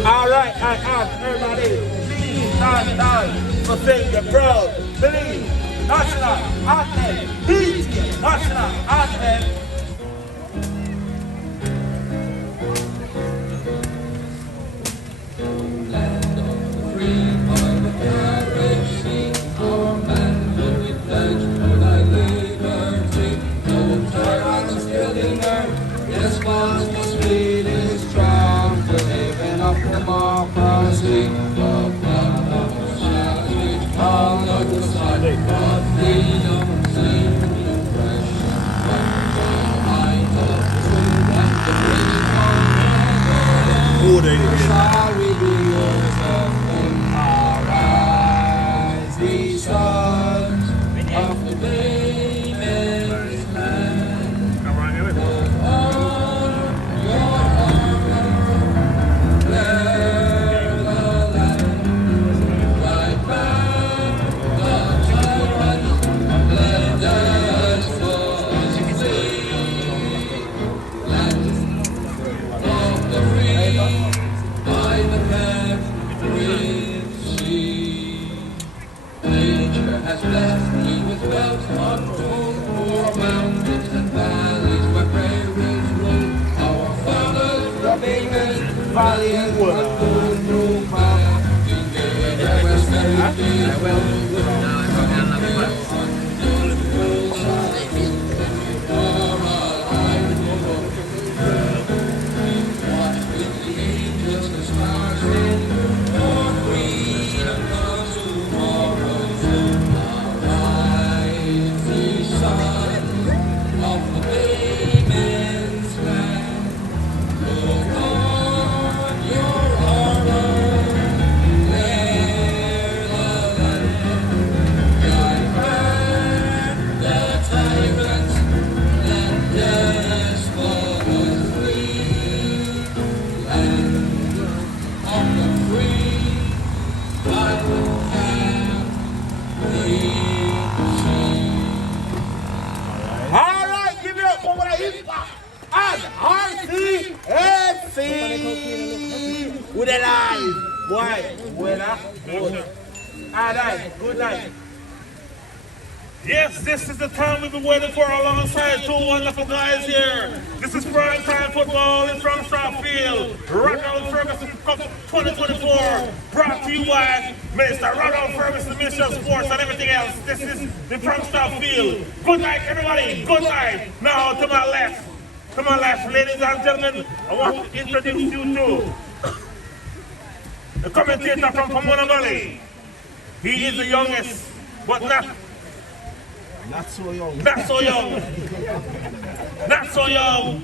Alright, I ask everybody, please stand down for sing the proud, believe, national anthem, peace, national anthem. Land of the free by the carriage sea, our manhood we pledge for thy liberty. No tyrants killing earth, yes, once was feeling strong to living up democracy. The blood of the savage, all of the side, but freedom, slavery, oppression, the mind of truth and the freedom shall we be in our eyes, we sons of the David's land. Put on your armor, clear the land, drive back the tyrant, let despots flee. Land of the free, by the Mediterranean Sea. Nature has blessed me with wealth untold, for mountains and valleys where prairies roll. Our fathers were famous, valiant, but good no man. King David, I was very Alright, give it up for what I hit as RCFC with a live. Boy, winner. Alright, good night. Yes, this is the time we've been waiting for alongside two wonderful guys here. This is prime time football in from Strathfield. Ronald Ferguson Cup 2024 brought to you by Mr. Ronald Ferguson, Minister of Sports and everything else. This is the from Strathfield. Good night, everybody. Good night. Now to my left. To my left, ladies and gentlemen, I want to introduce you to the commentator from Pomona Valley. He is the youngest, but not so young. Not so young. Not so young.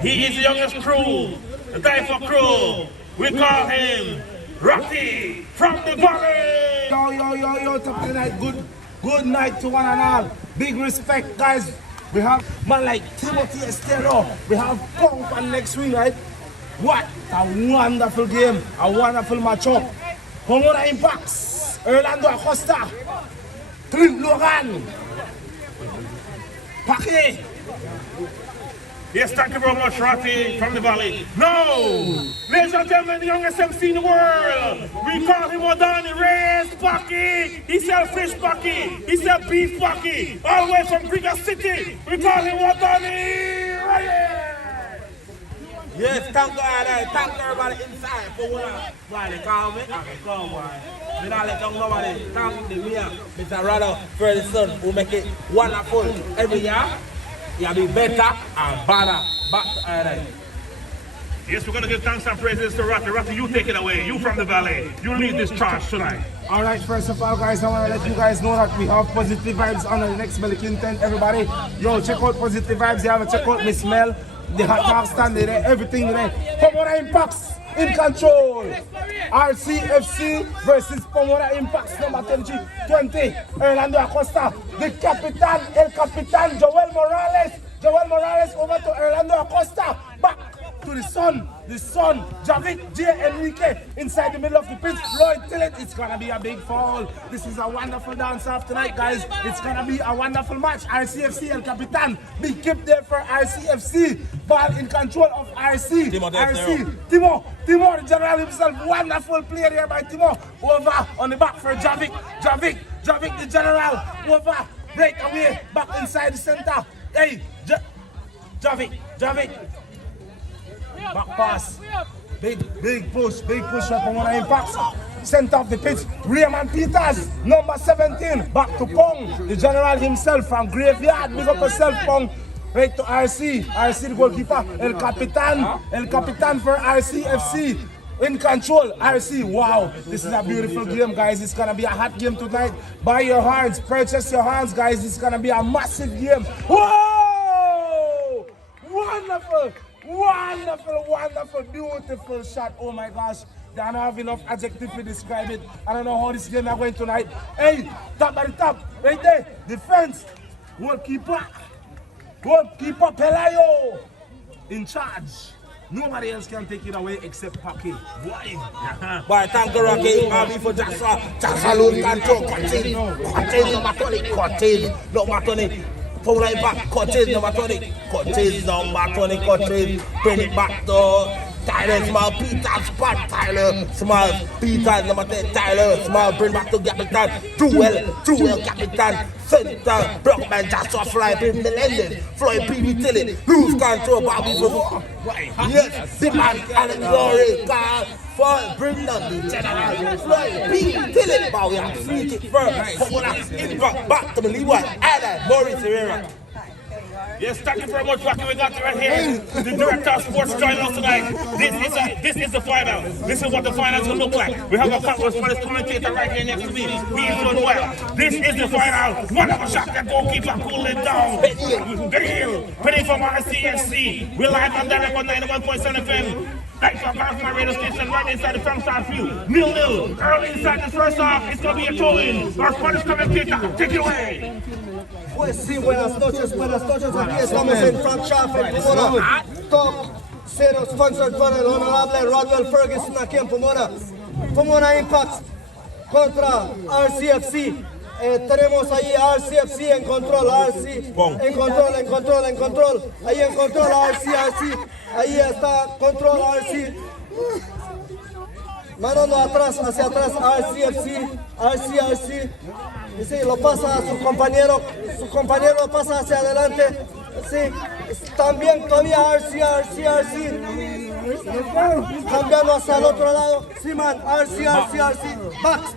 He is the youngest crew, the DYFA crew. We call him Rocky from the Valley. Yo, top of the night. Good night to one and all. Big respect, guys. We have man like Timothy Estero. We have Punk on next week, right? What a wonderful game. A wonderful matchup. Pomona Impacts. Orlando Acosta. Clint Logan. Paki. Yes, thank you very much, Rocky from the Valley. No! Ladies and gentlemen, the youngest MC in the world. We call him O'Donnell Reyes Paki. He sell fish Paki. He sell beef Paki. All the way from Briga City. We call him O'Donnell Reyes. Yes, thank God. Thank everybody inside for why they call me. Okay, come on. We don't let nobody thank the mayor, Mr. Ronald Ferguson, who make it wonderful every year. You'll be better and better. Back to Ireland. Yes, we're going to give thanks and praises to Rocky. Rocky, you take it away. You from the Valley. You lead this charge tonight. Alright, first of all, guys, I want to let you guys know that we have Positive Vibes on the next Melikin tent. Everybody, yo, check out Positive Vibes. You have to check out Miss Mel. the hot dog stand there, everything there. Pomona Impacts in control. RCFC versus Pomona Impacts number 20. Orlando Acosta, the Capitan, El Capitan, Joel Morales. Joel Morales over to Orlando Acosta. Back to the son, Javik J. Enrique inside the middle of the pitch. Floyd Tillett, it's gonna be a big foul. This is a wonderful dance off tonight, guys. It's gonna be a wonderful match. RCFC El Capitan, big kick there for RCFC. Ball in control of RC. Timo, the general himself, wonderful play there by Timo. Over on the back for Javik, the general, over, break away, back inside the center. Hey, Javik. Back pass. Big push for Pomona Impacts. Center of the pitch. Raymond Peters, number 17. Back to Pong, the general himself from Graveyard. Big up yourself, Pong. Right to RC the goalkeeper. El Capitan for RCFC. In control, RC. Wow, this is a beautiful game, guys. It's gonna be a hot game tonight. Buy your hands, purchase your hands, guys. It's gonna be a massive game. Whoa! Wonderful, beautiful shot. Oh my gosh, I don't have enough adjectives to describe it. I don't know how this game is going tonight. Hey, top by the top, right there. Defense, goalkeeper Pelayo in charge. Nobody else can take it away except Paki. Why? Boy, thank you, Rocky. I'll be for Joshua. Joshua lose control. Cortez number 20. Pomona Impact, Cortez number 20. Cortez, bring it back to Tyler, small Peter, spot Tyler, small Peter, number 10, Tyler, small, bring back to Capitan, Jewel, Capitan, center, Brockman, Joshua, Fly, bring Melendez, Floyd, PB, Tilly, lose control, Bobby, yes, the man, Alex Glory, Carl, bring down the general, Floyd, PB, Tilly, but we have free kick first, Pomona Impact, back to the leeway, Adam, Maurice Herrera. Yes, thank you very much, Rocky. We got right here. The director of sports joining us tonight. This is the final. This is what the finals will look like. We have a conference for this commentator right here next to me. He is doing well. This is the final. Wonderful shot. That goalkeeper cooling down. Penny from RCSC. We're live on direct on 91.7 FM. DYFA Garifuna radio station right inside the Fremstar field. 0-0. Early inside the first half. It's going to be a throw-in. Our Spanish commentator, take it away. Pues sí, buenas noches, aquí estamos en Fremstar, Pomona, Top Zero, sponsored por el honorable Rodwell Ferguson aquí en Pomona. Pomona Impact contra RCFC. Tenemos ahí RCFC en control, en control, ahí en control RC, ahí está control RC. Mandando atrás, hacia atrás, RC. Y sí, lo pasa a su compañero lo pasa hacia adelante. Sí, también todavía RC. Cambiando hacia el otro lado. Sí, man, RC. Backs.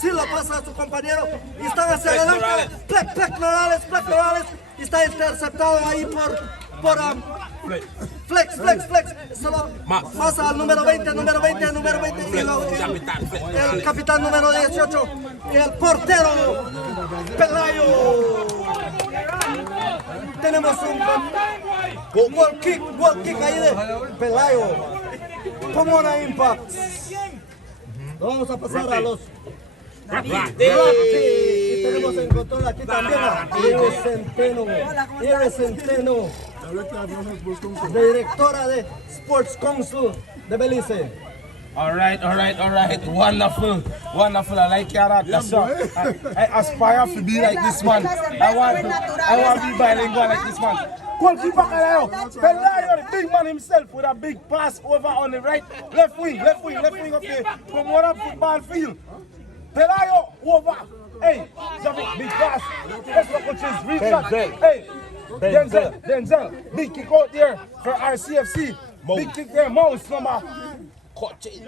Sí, lo pasa a su compañero. Y están hacia adelante. Plec Morales. Y está interceptado ahí por Flex. Solo pasa al número 20. El capitán número 18. Y el portero Pelayo. Tenemos un wall kick ahí de Pelayo. Pomona Impact. Lo vamos a pasar a los y tenemos en control aquí también a Iris Centeno, directora de Sports Council de Belice. All right. Wonderful. I like your that's all. I aspire to be like this man. I want to be bilingual like this man. Goalkeeper Pelayo, the big man himself with a big pass over on the left wing of the Pomona football field. Pelayo over. Hey, Javik, big pass. Let's look at his reflex. Hey, Denzel. Big kick out there for RCFC. Big kick there, Mouse number. Coaches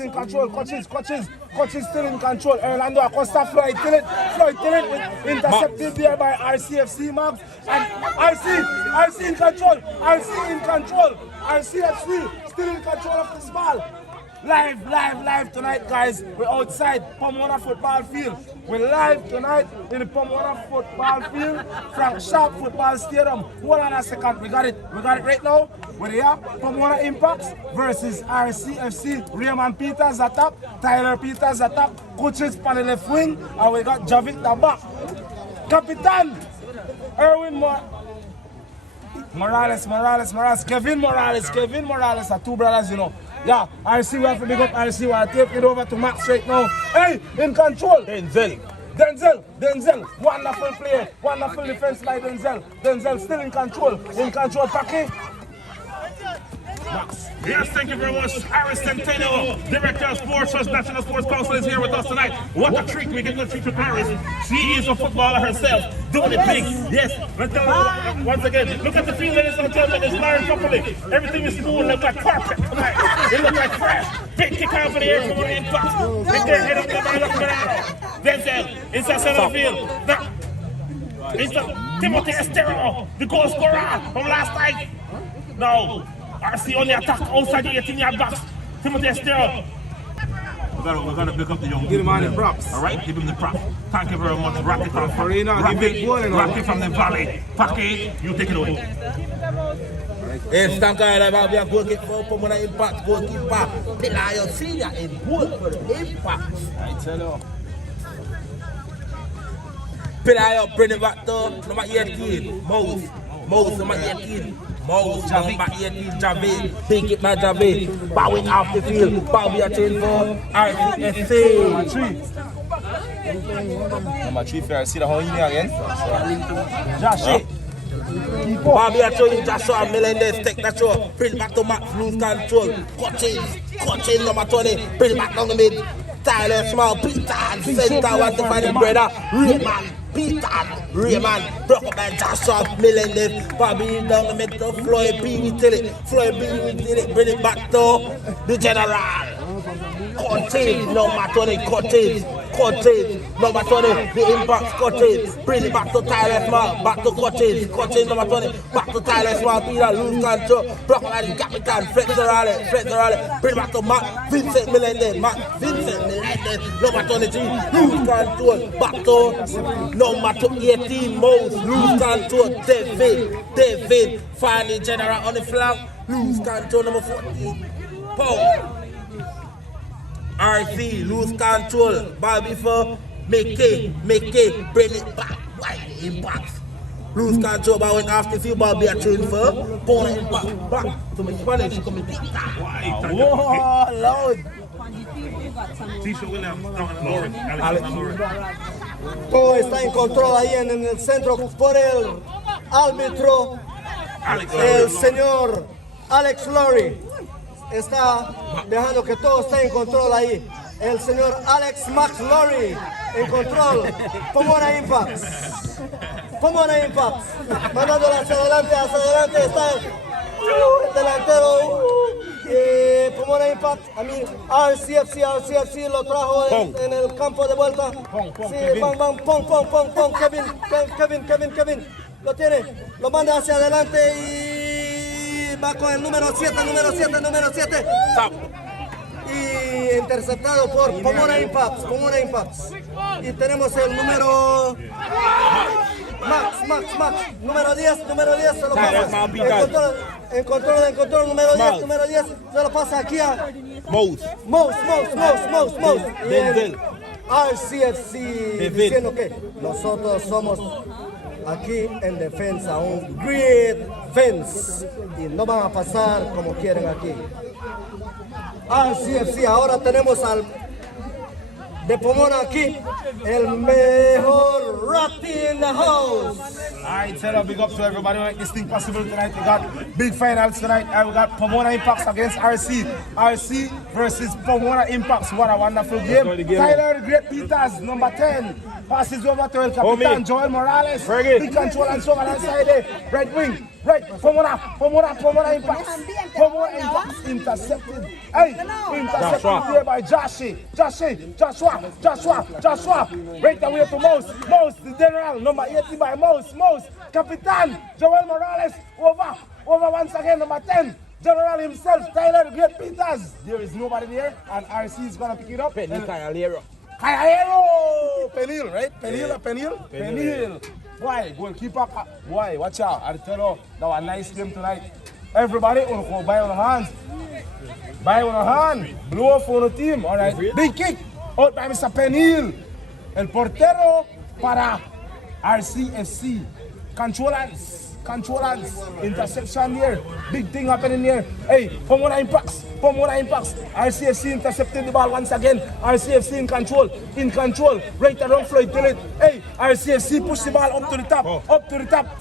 in control. Coaches still in control. Orlando Acosta, Floyd Tillett with intercepted there by RCFC Max. And RC in control. RCFC still in control of this ball. Live tonight, guys. We're outside Pomona football field. We're live tonight in the Pomona football field, Frank Sharp Football Stadium. Hold on a second, we got it right now. We're here, Pomona Impacts versus RCFC. Raymond Peters at top, Tyler Peters at top, coaches on the left wing, and we got Javik the back. Capitan Erwin Morales, Kevin Morales are two brothers, you know. Yeah, RC, we have to big up RC. We'll take it over to Max right now. Hey, in control. Denzel. Wonderful player. Wonderful defense by Denzel. Denzel still in control. Paki. Max. Yes, thank you very much. Harris Centeno, Director of Sports Trust National Sports Council, is here with us tonight. What a treat. We get the treat with Harris. She is a footballer herself, doing it big. Yes, let's tell her once again. Look at the field, ladies and gentlemen. It's lying properly. Everything is smooth, look like carpet tonight. It looks like fresh. Big kick out for the air from the impact. Big their head up the ball of Milano. Denzel, inside center of the field. Now, it's Timothy Estero, the goal scorer from last night. No. RC on the attack outside the 18-yard box. Timothy Estero. We're gonna pick up the young. Give him the props. All right, give him the props. Thank you very much. Rocky from the valley. Paki, you take it away. Yes, thank you. I'll be a goalkeeper for Pomona Impact. Goalkeeper Pelayo Senior in goal for the Impact. I tell you. Pelayo bring it back to number 18. Mouse number 18. Mouse, number 18, Javid, big it by Javid, bowing off the field, Bobby a chain for RCFC. Number 3 for RC, how you again? Josh. Bobby a chain, Joshua Melendez, take that show, bring back to Max, lose control, cut in number 20, bring back down the mid, Tyler Small, Peter, center, want to find his brother, Raymond, broke up by Joshua Melendez, Bobby down the middle, Floyd B. we tell it, bring it back to the general. Cortez, number 20, Cortez, number 20, the Impact Cortez, bring it back to Tyler Small, back to Cortez, number 20, back to Tyler Small, Peter, lose control, block by the captain, Fred Zorale, bring it back to Vincent Melendez, number 23, lose control, back to number 18, Mouse, lose control, David, find the general on the flank, lose control, number 14, Paul. RC, lose control, Bobby for make it, bring it back, wide Impact. Lose control, but when after few Bobby a train for, Pona Impact, back to my Spanish, come and pick that. Whoa, Lord. T-shirt Williams, Alex Lauren. Todo está en control ahí en el centro por el árbitro, el señor Alex Laurie. Está dejando que todo esté en control ahí. El señor Alex Max Laurie en control. Pomona Impact. Mandándolo hacia adelante está el delantero. Pomona Impact, a mí RCFC lo trajo en el campo de vuelta. Sí, pon, Kevin. Lo tiene, lo manda hacia adelante y va con el número 7. Y interceptado por Pomona Impact. Y tenemos el número Max, número 10 se lo pasa. En control, número 10 se lo pasa aquí a Mouse. Denzel. RCFC diciendo que nosotros somos aquí en defensa, un great fence, y no van a pasar como quieren aquí. RCFC, ahora tenemos al de Pomona aquí, el mejor Ratty in the house. I tell you, big up to everybody who make this thing possible tonight. We got big finals tonight. We got Pomona Impacts against RC. RC versus Pomona Impacts. What a wonderful game. Tyler the Great Peters, number 10. Passes over to El Capitan Joel Morales. Big control and so on outside there. Right wing. Right, Pomona Impacts. Pomona Impacts intercepted. Hey, intercepted here by Joshua. Right away to Mouse, the general, number 80 by Mouse. Capitan Joel Morales over once again, number 10. General himself, Tyler Great Peters. There is nobody there, and RC is gonna pick it up. Kayalero, Penil, right? Penil. Why? Goalkeeper. Why? Watch out. I tell you, that was a nice game tonight. Everybody, go by on the hands. By on the hand. Blow for the team. All right. Big kick. Out by Mr. Penil. El portero para RCFC. Controlance. Interception here. Big thing happening here. Hey, Pomona impacts. RCFC intercepted the ball once again. RCFC in control. Right around Floyd Tillett. Hey, RCFC push the ball up to the top.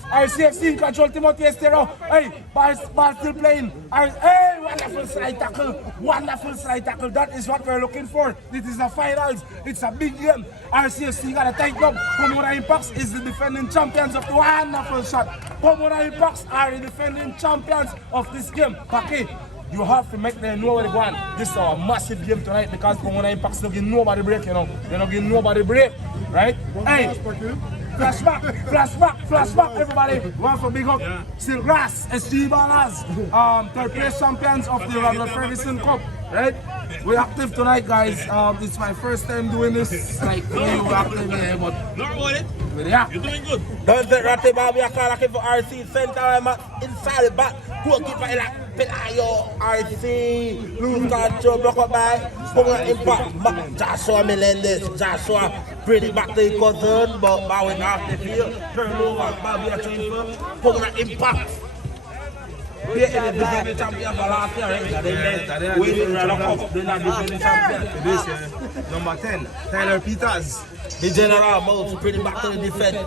RCFC in control. Timothy Estero. Hey, ball still playing. Hey, wonderful slide tackle. That is what we're looking for. This is the finals. It's a big game. RCFC got to tighten up. Pomona Impacts is the defending champions of the wonderful shot. Pomona Impacts are the defending champions of this game. Paki, you have to make them know where they're going. This is a massive game tonight because Pomona Impacts don't give nobody break, you know. They don't give nobody break, right? Hey, flashback, everybody. One for big up. Still Grass, SG Ballers, third place champions of the Ronald Ferguson Cup, right? We're active tonight, guys. It's my first time doing this. Like, we're active here, but yeah. You're doing good. Don't say Ratty Bobby, I call for RC center inside the back. Goalkeeper like Pelayo, RC, lose control, block up by Pomona Impact. Joshua Melendez, bring it back to his cousin, but bowing off the field. Turn over, Bobby a transfer. Pomona Impact. They're in the defending champion for last year, right? They're winning Ryder Cup. They're not defending champion. Number 10, Tyler Peters. The general moves, bring it back to the defense.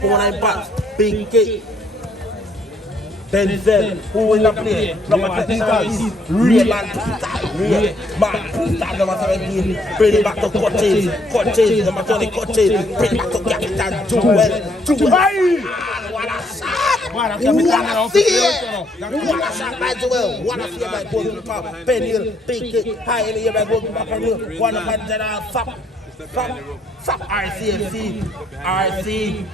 Pomona Impact, big kick. Denzel, who will not play? Number 10, Rayman Peter, number 17. Bring it back to Coaches, number 20, Coaches. Bring it back to Captain Joel. What a shot! What a shot by Joel. What a shot by goalkeeper. Penil, big kick, high in the air by goalkeeper Penil. One of my general, Stop RCFC,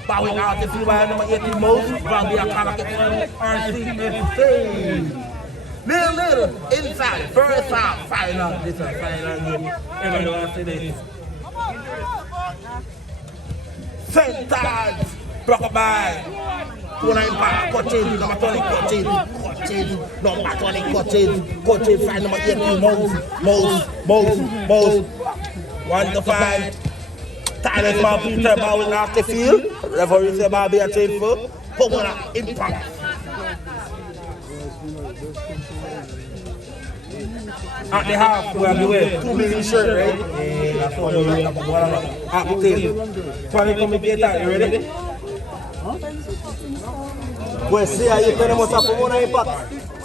bowing out the field by number 18 most. Bobby a call RCFC. Little, inside, first half, final. This is a final game. Everyone wants to say this. Centers, blocked by Pomona Impact, Coaches, number 20, Coaches, number 20, Coaches, find number 18 most. 1 to 5. Tyler Small Peter bowing off the field. Referee say Bobby a trade for Pomona Impact. At the half, we have the way 2 million shirt, right? Yeah, that's what we like about one at the table. 20 commentator, you ready? Pues sí, ahí tenemos a Pomona Impact.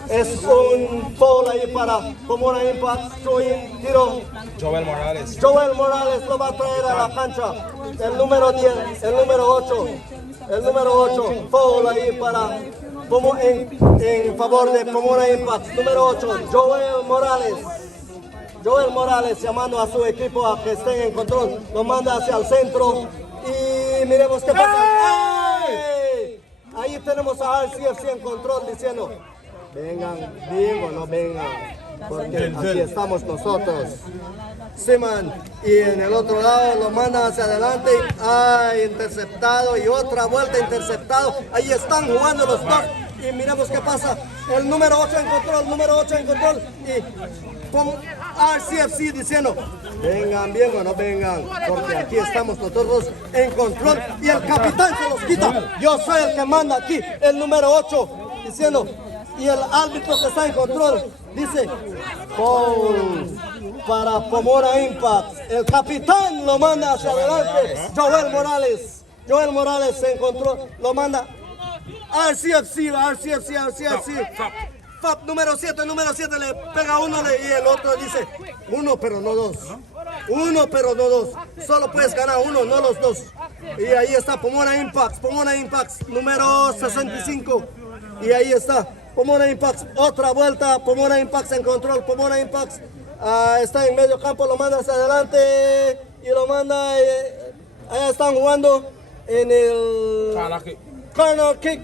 Es un foul ahí para Pomona Impact. Tiro. Joel Morales lo va a traer a la cancha. El número 10, el número 8. Foul ahí para en favor de Pomona Impact. Número 8, Joel Morales llamando a su equipo a que estén en control. Lo manda hacia el centro y miremos qué pasa. ¡Ey! Ahí tenemos a RCFC en control diciendo: vengan, digo, no vengan, porque aquí estamos nosotros. Simon, y en el otro lado lo manda hacia adelante. Interceptado y otra vuelta interceptado. Ahí están jugando los dos. Y miremos qué pasa. El número 8 en control. Y con RCFC diciendo: vengan bien o no vengan, porque aquí estamos nosotros en control. Y el capitán se los quita. Yo soy el que manda aquí. El número 8 diciendo. Y el árbitro que está en control dice: foul para Pomona Impact. El capitán lo manda hacia adelante. Joel Morales en control. Lo manda RCFC. Fap número 7 le pega uno y el otro dice: uno pero no dos. Solo puedes ganar uno, no los dos. Y ahí está Pomona Impact número 65. Y ahí está Pomona Impact, otra vuelta, Pomona Impact en control, Pomona Impact está en medio campo, lo manda hacia adelante y lo manda, allá están jugando en el corner kick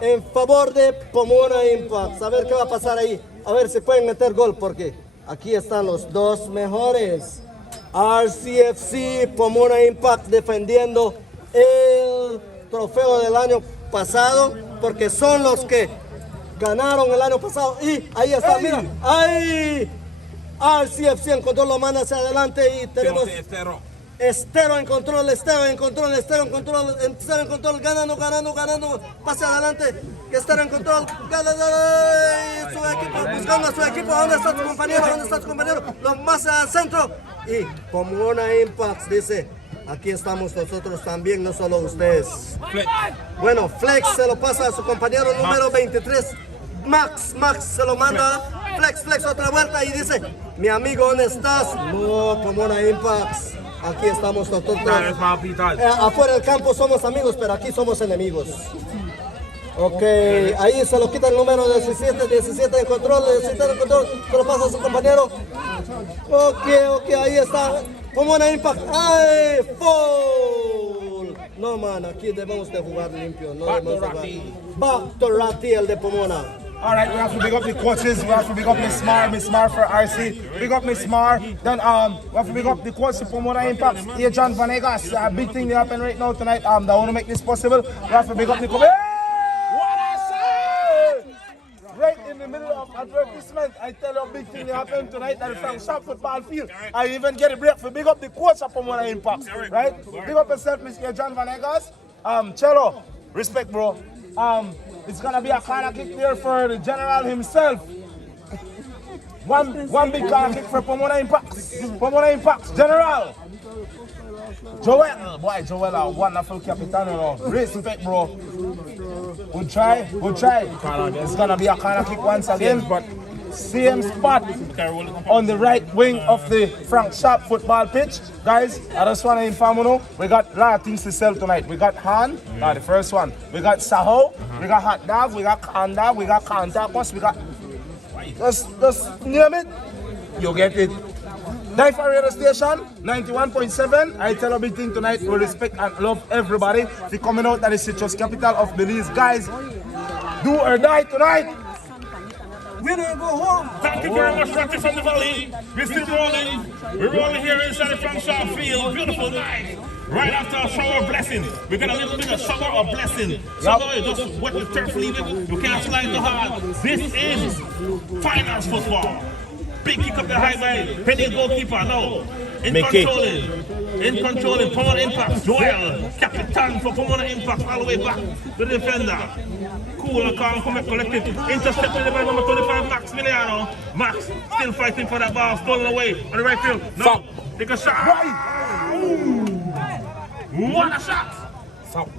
en favor de Pomona Impact. A ver qué va a pasar ahí. A ver si pueden meter gol, porque aquí están los dos mejores. RCFC, Pomona Impact defendiendo el trofeo del año pasado, porque son los que ganaron el año pasado. Y ahí está, mira, ahí RCFC en control, lo manda hacia adelante y tenemos Estero en control, ganando, pase adelante, Estero en control, su equipo, buscando a su equipo, ¿dónde está tu compañero? Lo más al centro, y Pomona Impact dice, aquí estamos nosotros también, no solo ustedes. Bueno, Flex se lo pasa a su compañero número 23, Max se lo manda, Flex otra vuelta y dice, mi amigo, ¿dónde estás? No, Pomona Impact. Aquí estamos nosotros. Afuera del campo somos amigos, pero aquí somos enemigos. Ok, ahí se lo quita el número 17 en control, se lo pasa a su compañero. Ok, ahí está. Pomona Impact. ¡Ay! ¡Foul! No, man, aquí debemos de jugar limpio. No debemos de jugar. Back to Ratty, el de Pomona. All right, we have to big up the coaches. We have to big up Miss Mar for RC. Big up Miss Mar. Then we have to big up the coach for Pomona Impact. Here, John Vanegas. A big thing that happened right now tonight. That want to make this possible. We have to big up the coach. What I say! Right in the middle of advertisement, I tell you a big thing that happened tonight at the Frank Shop football field. I even get a break for big up the coach for Pomona Impact. Right? Big up yourself, Mr. John Vanegas. Cello, respect, bro. It's gonna be a corner kick there for the general himself. One big corner kick for Pomona Impact. General. Joel, a wonderful captain, you know. Respect, bro. Good try. It's gonna be a corner kick once again, but same spot on the right wing of the Frank Sharp football pitch. Guys, I just want to inform you, we got a lot of things to sell tonight. We got Han, the first one. We got Saho, we got Hot Dog, we got Kanda, we got Kantacos, we got... Just name it, you get it. DYFA radio station, 91.7. I tell a big thing tonight, we respect and love everybody for coming out at the citrus capital of Belize. Guys, do or die tonight. We're gonna go home. Thank you very much, Rocky from the Valley. We're still rolling. We're rolling here inside the Frank Sharp Field. Beautiful night. Right after a shower of blessing. We got a little bit of shower of blessing. Somebody just wet the turf, leave it. You can't slide the hard. This is finals football. Big kick up the highway. Penny goalkeeper. No. In controlling. Pomona Impact. Joel. Captain for Pomona Impact. All the way back to the defender. Cool and calm, collected. Intercepted by number 25, Max Miliano. Max still fighting for that ball, stolen away on the right field. No, take a shot. What a shot!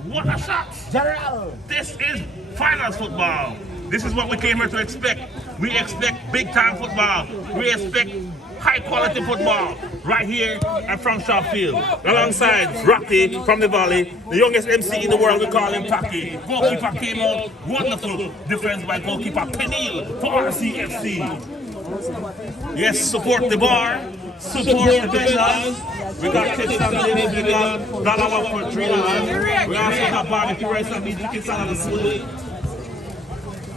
What a shot! General! This is finals football. This is what we came here to expect. We expect big time football. We expect high quality football right here at Frank Sharp Field. Alongside Rocky from the Valley, the youngest MC in the world, we call him Packy. Goalkeeper came out, wonderful defense by goalkeeper Peniel for RCFC. Yes, support the bar, support the vendors. We got tips on the ladies, we got $1 for $3. We also got barbecue rice and beef chicken salad and food.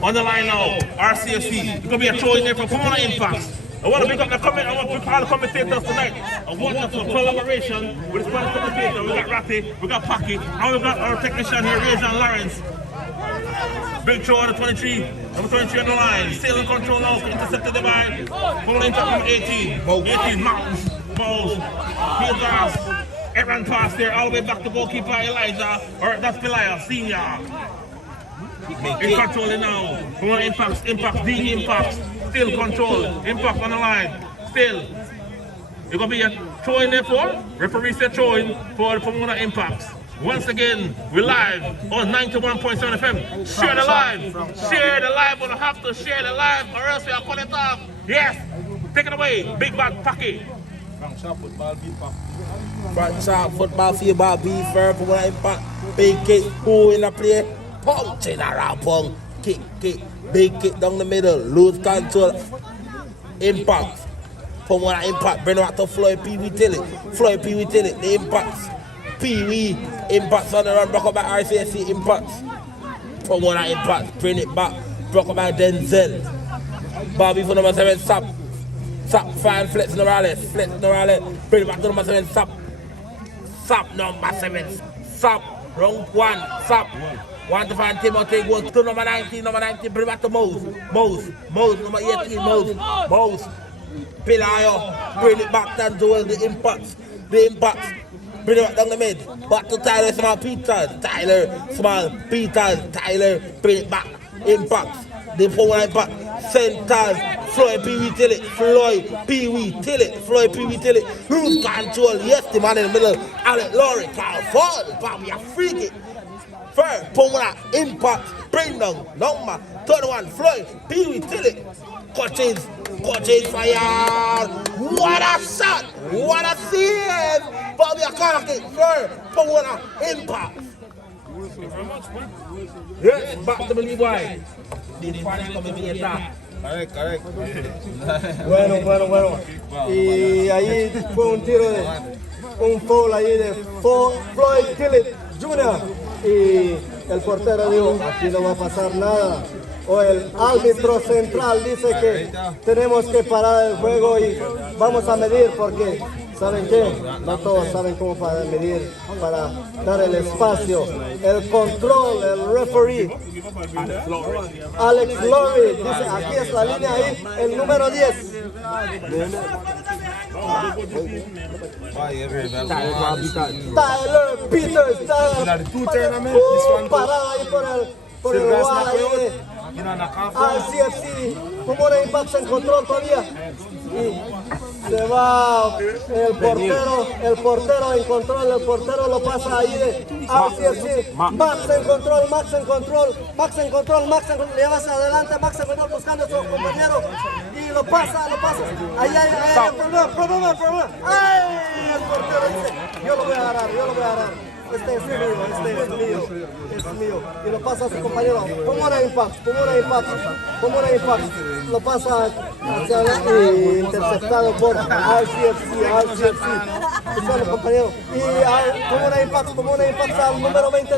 On the line now, RCFC. It's going to be a throw in there for Pomona Impact. I want to pick up the comment. I want to pick all the commentators tonight. A wonderful collaboration with the Spanish commentator. We got Ratty, we got Packy, and we got our technician here, Rajan Lawrence. Big throw on the 23, number 23 on the line. Still in control now, intercepted by Pomona Impact from 18. 18 Mountains, Bowles, heel pass, errand pass there, all the way back to goalkeeper Elijah, or that's Pelias, senior. In control now. Pomona Impact, D Impact. Still control. Impact on the line. Still. It's going to be a throw in there for. Referee said throw in for the Pomona Impact. Once again, we're live on 91.7 FM. Share the live. Share the live. We'll have to share the live or else we'll cut it off. Yes. Take it away. Big bad Packy. Frank Sharp football beef. Frank Sharp football field ball beef for Pomona Impact. Big kick. Who in the play? Punching around. Punk. Kick. Big kick down the middle, lose control, Impact. Pomona Impact, bring it back to Floyd Pee Wee Tilly, the Impact. Pee Wee, Impact on the run, back up by RCFC, Impact. Promoter Impact, bring it back. Broke up by Denzel. Bobby for number 7, Sap. Sap, fine, Flex Norales. Flex Norales, bring it back to number 7, Sap. Sap, number 7. Sap, round 1, Sap. Want to find Timothy, goes to number 19, bring it back to Mose, number 18, Mose. Pilayo, bring it back down towards the impact. Bring it back down the mid. Back to Tyler Small Peters. Tyler, bring it back. Impact. The forward impact. Centers. Floyd Pee Wee Tilly. Lose control. Yes, the man in the middle. Alec Laurie. Carl Ford. Bobby, a free kick. First, Pomona Impact. Bring down. Number 31. Floyd Pee Wee Tilly. Coaches fire! What a shot! What a save! Bobby a corner kick for Pomona Impact. Yes, back to the boy. The final coming in attack. Correcto. Bueno. Y ahí fue un tiro un foul ahí de Floyd Tillett Jr. Y el portero dijo, aquí no va a pasar nada. O el árbitro central dice que tenemos que parar el juego y vamos a medir porque, ¿saben qué? No todos saben cómo para medir, para dar el espacio, el control, el referee. Alex Laurie dice, aquí es la línea ahí, el número 10. Tyler Peters, parada ahí por el wall ahí. RCFC, Pomona Impact se encontró todavía y se va el portero lo pasa ahí de RCFC. Max en control, lleva hacia adelante, Max en control buscando a su compañero y lo pasa. Ahí hay problema. ¡Ay! El portero dice, yo lo voy a agarrar. Este es mío. Y lo pasa a su compañero. Pomona Impact. Lo pasa hacia adelante y interceptado por RCFC. Son los compañeros. Y Pomona Impact al número 20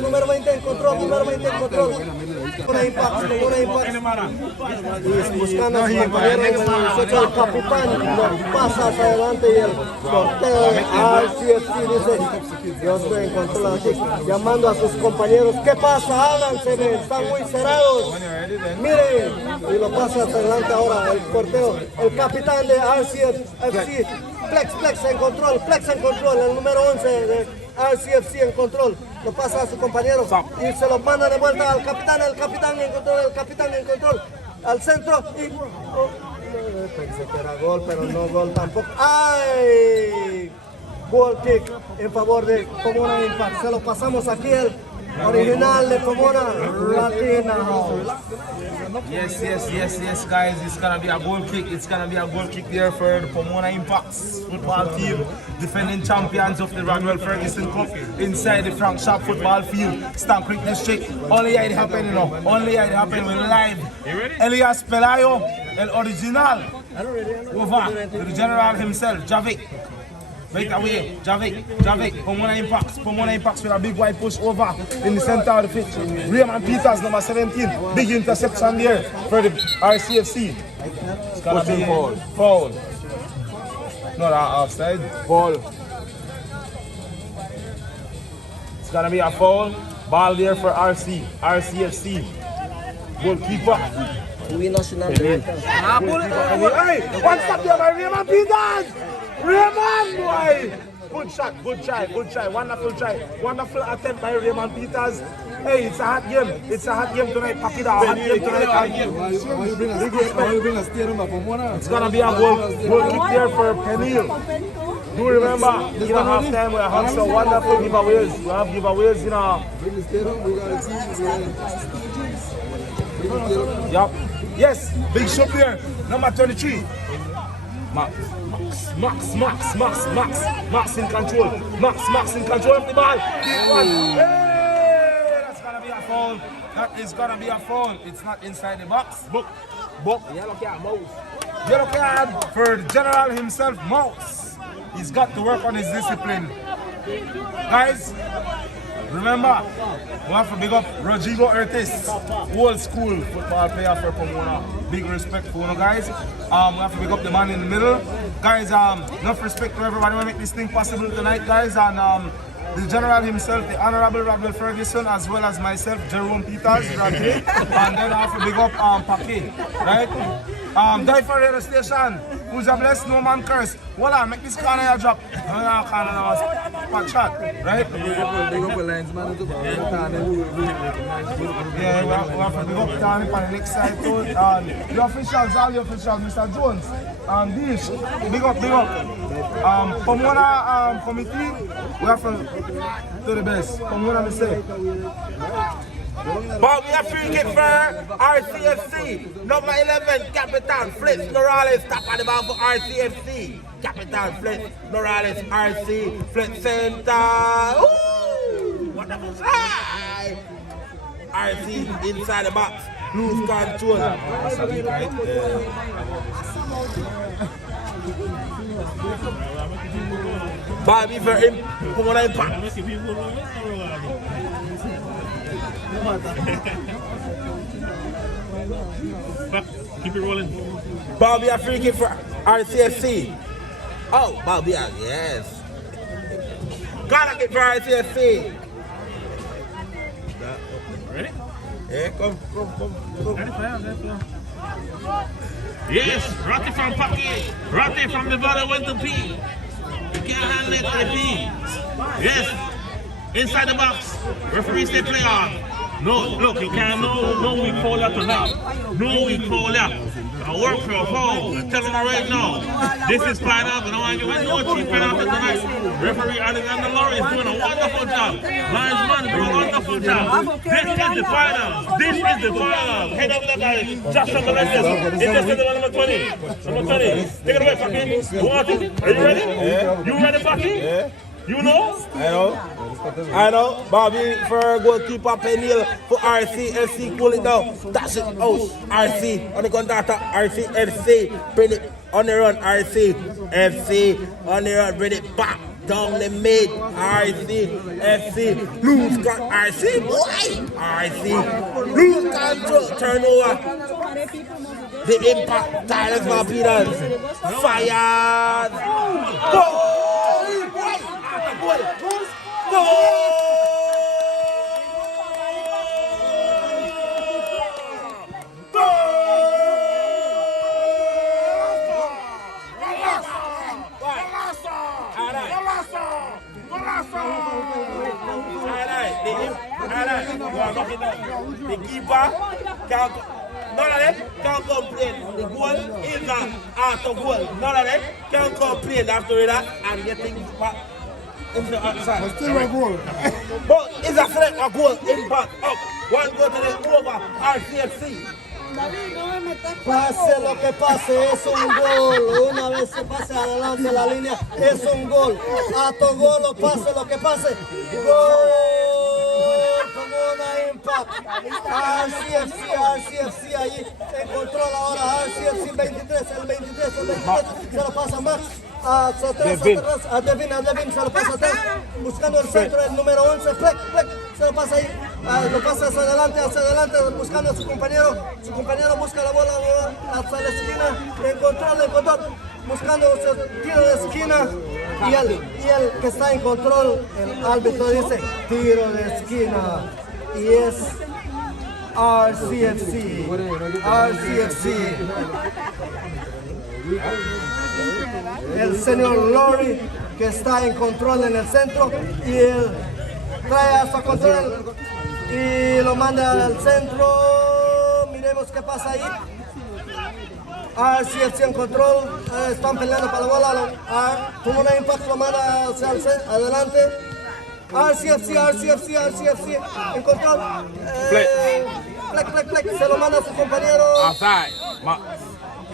en control. Pomona Impact. Y buscando a su compañero, el capitán lo pasa hacia adelante y el portero de RCFC dice, yo estoy en control. Llamando a sus compañeros, ¿qué pasa? Háganse, están muy cerrados. Miren, y lo pasa hacia adelante ahora el portero, el capitán de RCFC, Flex en control, el número 11 de RCFC en control. Lo pasa a su compañero y se lo manda de vuelta al capitán, el capitán en control, al centro y pensé que era gol, pero no gol tampoco. ¡Ay! Goal kick en favor de Pomona Impact. Se lo pasamos aquí el original de Pomona Latina. Yes, guys. It's gonna be a goal kick. It's gonna be a goal kick there for the Pomona Impact football team, defending champions of the Rodwell Ferguson Cup inside the Frank Shop football field, Stamp Creek District. Only it happening now. We're live. Elias Pelayo, el original, over to the general himself, Javik. Right away, Javik, Pomona Impacts with a big wide push over in the center of the pitch. Raymond Peters, number 17, big interception there for the RCFC. It's gonna be foul. No, offside. Ball. It's gonna be a foul. Ball there for RCFC. Goalkeeper. We national director. Hey, one stop there by Raymond Peters! Raymond, boy! Good try. Wonderful attempt by Raymond Peters. Hey, it's a hot game tonight. Pack it out. It's gonna be a goal kick there for Penil. Do remember, in a half time we have some wonderful giveaways. We have giveaways, Yep. Yes, big shot there. Number 23. Max in control. Max in control of the ball. Big one. Hey, that's gonna be a foul. That is gonna be a foul. It's not inside the box. Book. Yellow card, Mouse. Yellow card for the general himself, Mouse. He's got to work on his discipline. Guys, Remember, we have to big up Rodrigo Ortiz, old school football player for Pomona. Big respect for you guys. We have to big up the man in the middle. Guys, enough respect to everybody who make this thing possible tonight, guys. And the general himself, the Honorable Rodwell Ferguson, as well as myself, Jerome Peters, and then I have to big up Paki, right? DYFA radio station, who's a blessed, no man curse. Hold on, make this corner here drop. Corner was pat shot, right? Yeah, we have to big up Tani on the next side too. The officials, all the officials, Mr. Jones, Dish, big up. Pomona committee, we have to do the best. Pomona, me say. But we are free kick for RCFC. Number 11, Capitan Flitz Morales. Top of the ball for RCFC. Capitan Flitz Morales, RC Flitz Center. Ooh, wonderful try. RC inside the box. Lose control. Bobby for him. Pomona Impact. Keep it rolling. Bobby a free kick for RCFC. Oh, Bobby, yes. Gotta get for RCFC. Ready? Yeah, come. Yes, Ratty from Paki. Ratty from the bottom went to P. You can't handle it to the P. Yes. Inside the box. Referee say play on. No, look, you can't no weak foul left to now. No weak foul left. I work for a foul. I tell them right now. This is final. I don't want to give no cheap penalty tonight. Referee Alexander Laurie is doing a wonderful job. Linesman doing a wonderful job. This is the final. This is the final. Head up that guy. Joshua Melendez. Interested in number 20. Number 20. Take it away, Paki. You want it? Are you ready? Yeah. You ready, Paki? Yeah. You know? I know. Bobby for goalkeeper Penil for RCFC. Pull it down. Dash it out. RC on the contact. RCFC. Bring it on the run. RCFC on the run. Bring it back down the mid. RCFC. Lose control. RC. Boy. RC. Lose control. Turnover. The impact. Tyler Peters. Fire. Go. Go! The keeper can't complain. The goal is an out of goal. None of them can complain after that and getting back into the outside. Still a goal. But it's a threat, a goal, impact, up. One go to the over, RCFC. Pase lo que pase, es un gol. Una vez se pase adelante la línea, es un gol. A tu gol, o pase lo que pase. Gol. Pomona Impact. RCFC allí encontró la hora. RCFC 23, el 23, se lo pasa Max. A Devin se lo pasa atrás, buscando el centro, el número 11, Fleck, se lo pasa ahí, lo pasa hacia adelante, buscando a su compañero busca la bola hasta la esquina, le encontró, buscando su tiro de esquina, y él que está en control, el árbitro dice, tiro de esquina, y es RCFC. El señor Lori que está en control en el centro y él trae a su control y lo manda al centro. Miremos qué pasa ahí. RCFC en control, están peleando para la bola. Pomona Impact lo manda hacia adelante. RCFC en control. Fleck, se lo manda a su compañero. Outside.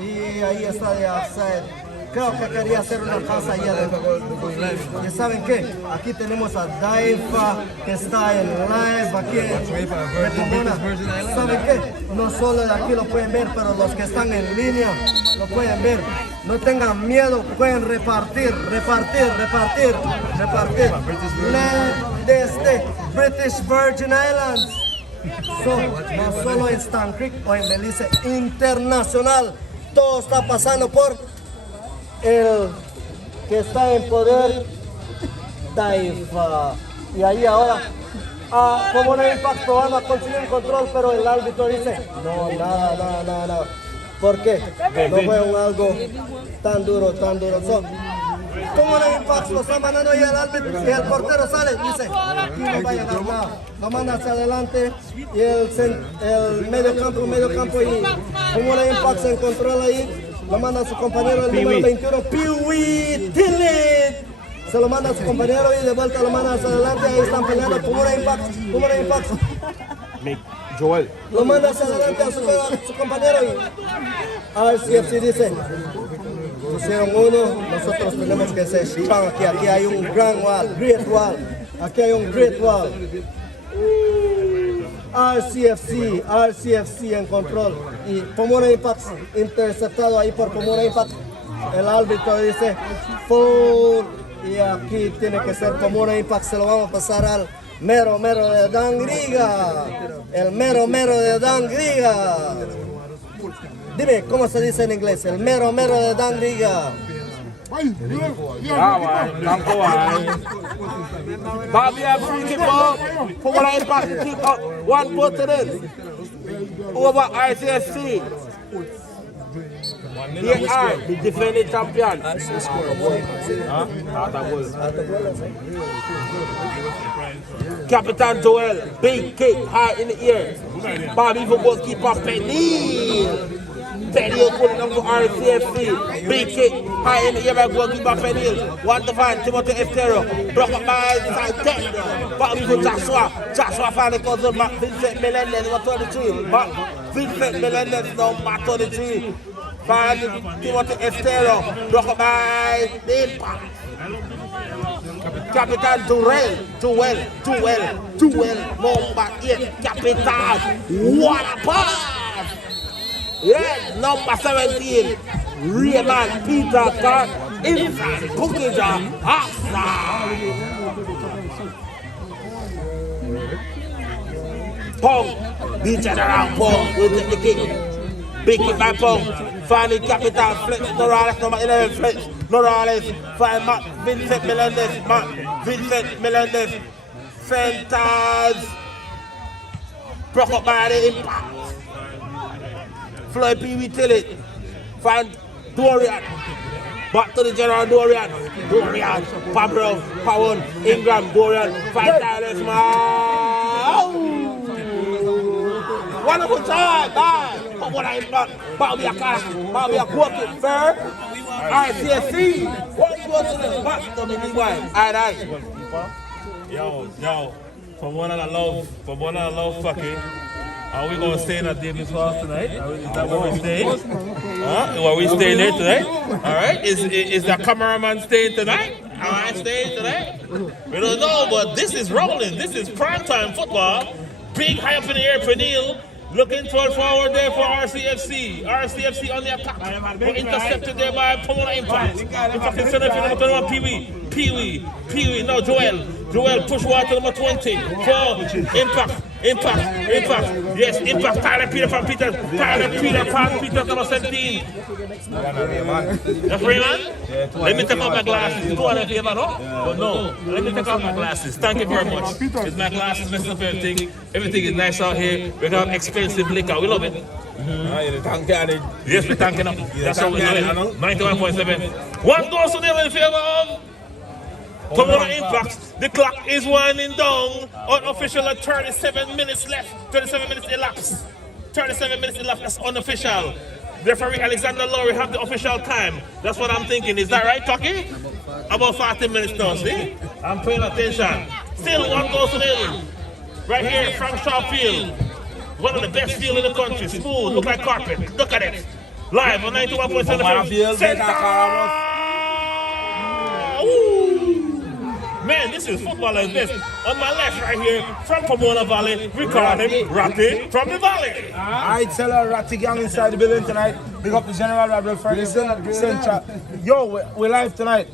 Y ahí está de offside. creo que quería hacer una casa allá adentro. ¿Y saben qué? Aquí tenemos a DYFA que está en live aquí en Pomona. ¿Saben qué? No solo de aquí lo pueden ver, pero los que están en línea lo pueden ver. No tengan miedo, pueden repartir. Desde British Virgin Islands. No solo en Stan Creek o en Belice, internacional. Todo está pasando por el que está en poder, DYFA. Y ahí ahora, como no impacto, van a conseguir control, pero el árbitro dice, no, nada. ¿Por qué? No fue algo tan duro. Como no impacto, lo están mandando y el árbitro, y el portero sale, dice, aquí no vayan a nada. Lo manda hacia adelante y el medio campo y como no impacto se encontró ahí. Lo manda a su compañero, el número 21, Pee-wee Tillit. Se lo manda a su compañero y de vuelta lo manda hacia adelante. Ahí están peleando. Como no impacto. Joel. Lo manda hacia adelante a su compañero y RCFC dice, pusieron uno, nosotros tenemos que ser strong aquí. Aquí hay un great wall. Aquí hay un great wall. RCFC en control y Pomona Impact interceptado ahí por Pomona Impact. El árbitro dice full y aquí tiene que ser Pomona Impact. Se lo vamos a pasar al mero de Dangriga. El mero de Dangriga. Dime, ¿cómo se dice en inglés? El mero de Dangriga. Bobby, a free kick ball. Pomona Impact to kick out 1-4 over ICSC. Here are the defending champion. Captain Joel, big kick high in the air. Bobby for goalkeeper Penil. Penil putting up for RCFC. Big kick high in the air by goalkeeper Penil. 1 to 5, Timothy Estero. Block up by side 10. Bobby for Joshua. Joshua finally calls him back. Vincent Melendez, number 33. Vincent Melendez, number 33. Find Timothy Estero. Block up by the Impact. Captain Joel, number 8, Captain, what a pass! Yes, number 17, Raymond Peter Clark, inside, cookie jar, outside. Pong, beat it around Pong, will take the kick. Big kick by Pong. Finally, Capital, Flex, Morales, number 11, Flex, Morales, find Vincent Melendez, centers, broke up by the Impact. Floyd Pee-wee Tillit, find Dorian, back to the general Dorian, Pablo, Pawon, Ingram, Dorian, find Tyler Small. Wonderful time, bye. What I not, Bobby a car, Bobby a quarter, fair. RCSC. What you want to the back to the wine? Aye. Yo, from one of the love fucking. Are we gonna stay in at David's house tonight? Is that where we staying? Are we staying there tonight? Alright, is the cameraman staying tonight? Am I staying tonight? We don't know, but this is rolling. This is primetime football. Big high up in the air for Neil. Looking forward there for RCFC. RCFC on the attack. But intercepted there by Pomona Impact. Impact in center field, number 21, Pee-wee. No, Joel push wide to number 20 for Impact. Yes, Impact. Tyler Peter from Peter, number 17. That's Raymond? Let me take off my glasses. Go on in favor, no? But no, let me take off my glasses. Thank you very much. It's my glasses messing up everything. Everything is nice out here. We got expensive liquor. We love it. Yes, we're tanking up. That's how we do it. 91.7. One goes to them in favor of Pomona Impact. The clock is winding down. Unofficial at 37 minutes left. 37 minutes elapsed. 37 minutes elapsed. That's unofficial. Referee Alexander Lowry have the official time. That's what I'm thinking. Is that right, Tucky? About 40 minutes now, see? I'm paying attention. Still one goes to nil. Right here in Frank Shaw Field. One of the best fields in the country. Smooth, look like carpet. Look at it. Live on 91.7 Battlefield, Center. Beta Man, this is football like this. On my left right here, from Pomona Valley, we call him Ratty from the Valley. I tell her Ratty gang inside the building tonight. Big up the General Radwell Ferguson Central. Yo, we live tonight.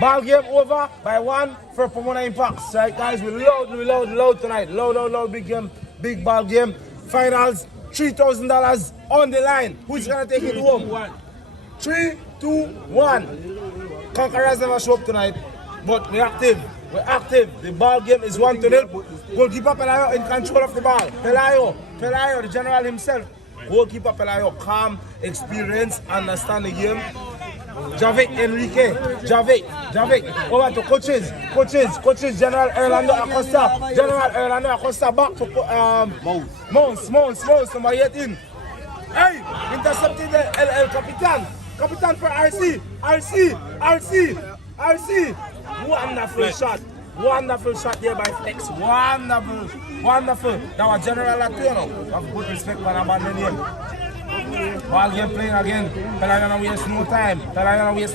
Ball game over by 1 for Pomona Impacts. Right, guys, we load tonight. Load, big game, big ball game. Finals, $3,000 on the line. Who's gonna take it home? 3, 2, 1. Conquerors never show up tonight, but we're active. The ball game is 1-0. Goalkeeper Pelayo in control of the ball. Pelayo, the general himself. Goalkeeper Pelayo, calm, experience, understand the game. Javik, Enrique, Javik, over to coaches, General Orlando Acosta, back to Mons, number 18. Hey, intercepted the El Capitan for RC. Wonderful shot there by Flex. Wonderful. That was General Latino. Have good respect for the name. Ball game playing again. Pelayo don't waste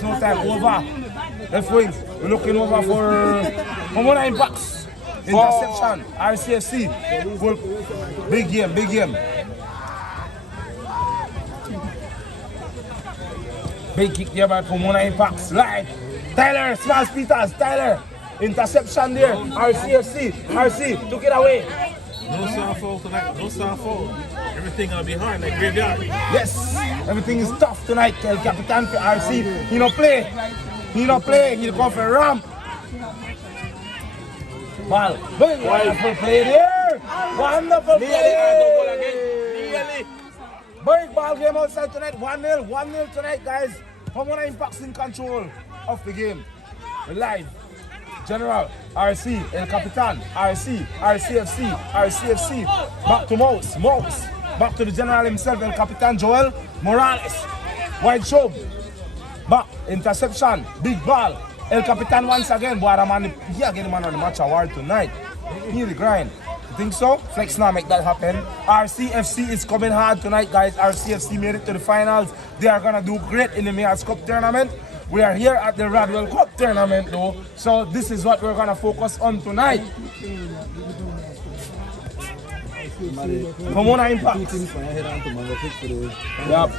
no time. Over. Left wing. We're looking over for Pomona Impacts. Interception. RCFC. Goal. Big game. Big kick there by Pomona Impacts. Live. Tyler, Smalls Peters. Interception there. RC took it away. No sound fall tonight. No sound fall. Everything gonna be hard like graveyard. Yes, everything is tough tonight. El Capitan for RC. He don't play. He'll come for ramp. Ball. Wonderful play there. Wonderful play. Big ball game outside tonight. 1-0 tonight, guys. Pomona Impacts in control of the game. We're live. General, RC, El Capitan, RCFC, back to Mouse, back to the General himself, El Capitan Joel Morales, wide show, back, interception, big ball, El Capitan once again, boy, get him on the match award tonight, he the grind. You think so? Flex now make that happen. RCFC is coming hard tonight, guys. RCFC made it to the finals. They are gonna do great in the Mayors Cup tournament. We are here at the Radwell Cup tournament though, so this is what we're gonna focus on tonight. Pomona Impact. Yep.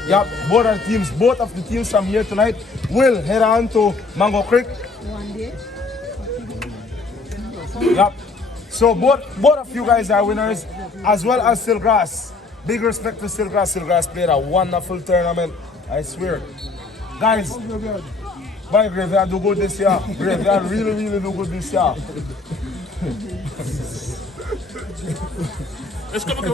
Both of the teams from here tonight will head on to Mango Creek. Yep. So both of you guys are winners, as well as Silgrass. Big respect to Silgrass. Silgrass played a wonderful tournament, I swear. Guys, by Graveyard do good this year. Graveyard really do good this year. Let's come on.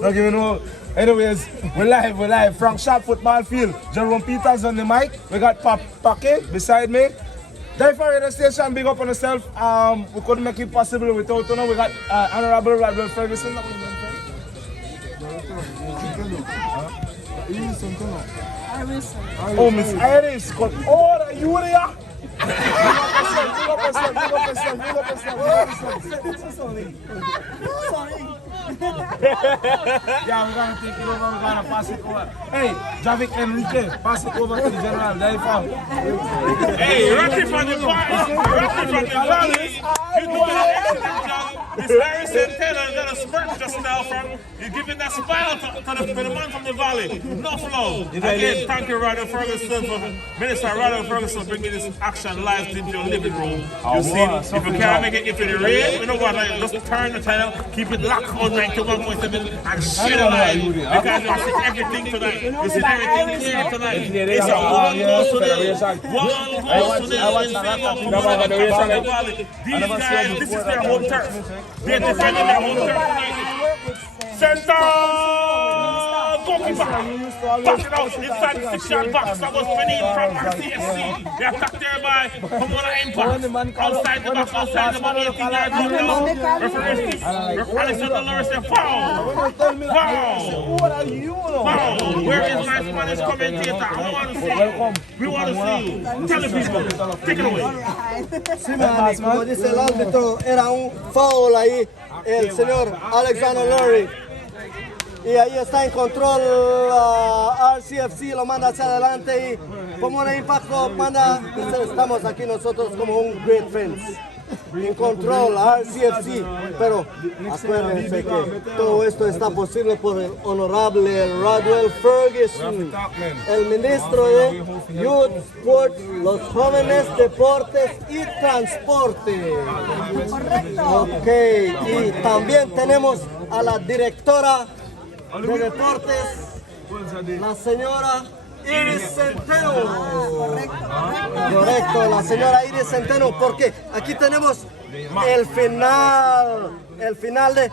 Not giving no. Anyways, we're live. Frank Sharp football field. Jerome Peters on the mic. We got Paque beside me. DYFA radio station, big up on yourself. We couldn't make it possible without you know. We got Honorable Radwell Ferguson. Oh, Miss Iris, got all the you there. Big up yourself. Yeah, we're gonna take it over, we're gonna pass it over. Hey, Javik Enrique, pass it over to the General DYFA. Hey, Rocky from the Valley. You doing an excellent job. This Larry Santana got a spurt just now from you giving that smile to the man from the Valley. No flow. Again, thank you, Radwell Ferguson, for Minister Radwell Ferguson bringing this action live into your living room. You see, if you can't make it, if it's rain, you know what, just turn the channel, keep it locked on 91.7 and share it live. Because you see everything tonight. You see everything clear tonight. It's a one goal today. These guys, this is their home turf. They're defending their home turf tonight. Center! Goalkeeper! Pass it out inside the 6-yard box. That was winning from RCFC. They attacked there by Pomona Impact. Outside the box, outside the box, 18-yard box. Referee Alexander Lawrence said foul! Foul! Where is my Spanish commentator? I want to see. We want to see you. Tell the people. Take it away. Como dice el árbitro, era un foul ahí, el señor Alexander Lurie. Y ahí está en control RCFC, lo manda hacia adelante y Pomona Impact lo manda. Estamos aquí nosotros como un great friends. En control RCFC, pero acuérdense que todo esto está posible por el honorable Rodwell Ferguson, el ministro de Youth, Sport, los jóvenes, deportes y transporte. Ok, y también tenemos a la directora de deportes, la señora Iris Centeno. Correcto, la señora Iris Centeno, porque aquí tenemos el final de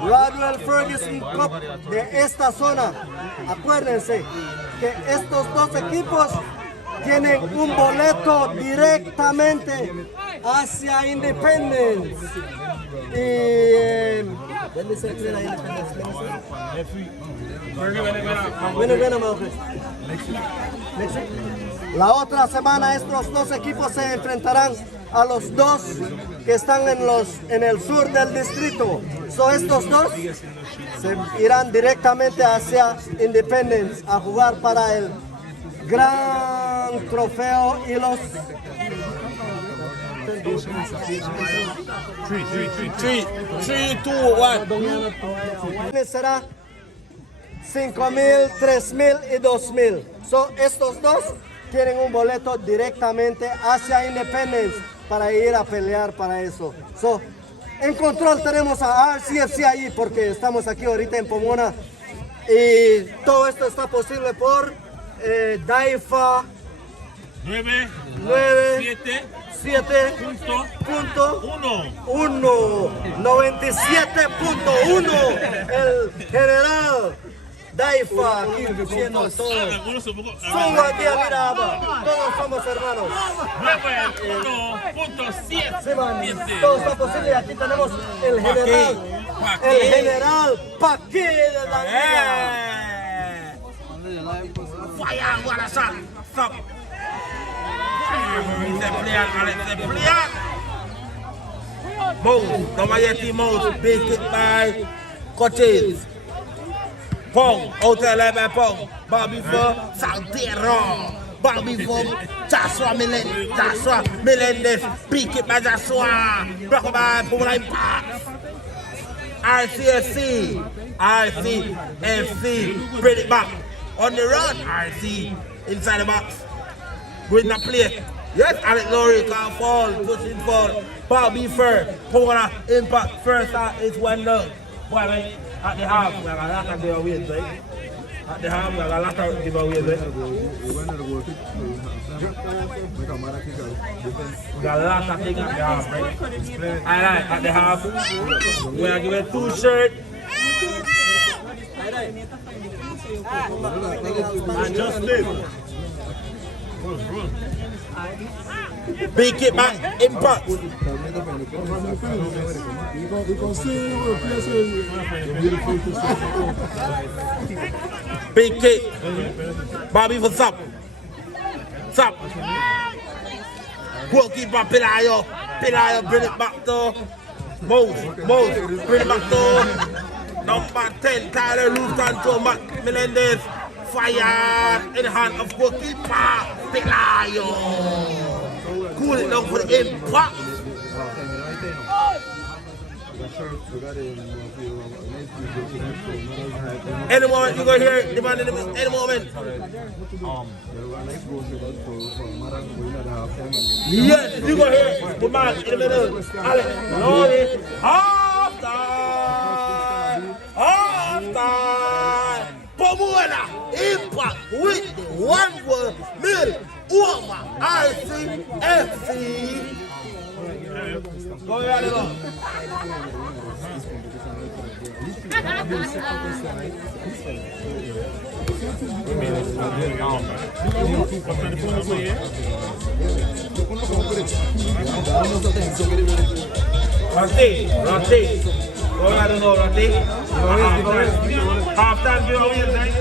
Rodwell Ferguson Cup de esta zona. Acuérdense que estos dos equipos tienen un boleto directamente hacia Independence. Y ¿dónde se quiere la Independence? La otra semana estos dos equipos se enfrentarán a los dos que están en el sur del distrito. Estos dos se irán directamente hacia Independence a jugar para el gran trofeo y los 3, 2, 1. será 5,000, 3,000 y 2,000. Estos dos tienen un boleto directamente hacia Independence para ir a pelear para eso. En control tenemos a RCFC ahí porque estamos aquí ahorita en Pomona y todo esto está posible por DYFA 97.1 el general DYFA aquí diciendo todo. Solo aquí a Miraba, todos somos hermanos. 9.7. Todo está posible. Aquí tenemos el general Paquí de la liga. Fire, what a shot. Stop. Mouse, number 18 Mouse, big kick by Coaches. Pong, outside line by Pong. Bobby for Saltero. Bobby for Joshua Melendez. Big kick by Joshua. Block by Pomona Impact. RCFC, bring it back. On the run, RC, inside the box. With the play. Yes, Alex Lowry can fall, pushing fall. Bobby Fur, Pomona Impact, first half is 1-0. Well, at the half, we have a lot of giveaways, right? At the half, we have a lot of giveaways, right? We got a lot of things at the half, right? Alright, at the half, we are giving 2 shirts. And just this. Big kick back, Impact. Big kick. Bobby for Sap. Goalkeeper Pelayo, bring it back to Mose, bring it back to number 10, Tyler Ruston to Matt Melendez. Fire in the hand of goalkeeper Pelayo. Cool it down for the Impact. Any moment you go hear the man in the any moment. Yes, you go hear the man in the middle. Alex, Lori, half time. Pomona Impact with 1-0 over RCFC. Go ahead, Rati. Go ahead, Rati. Half time giveaway, right?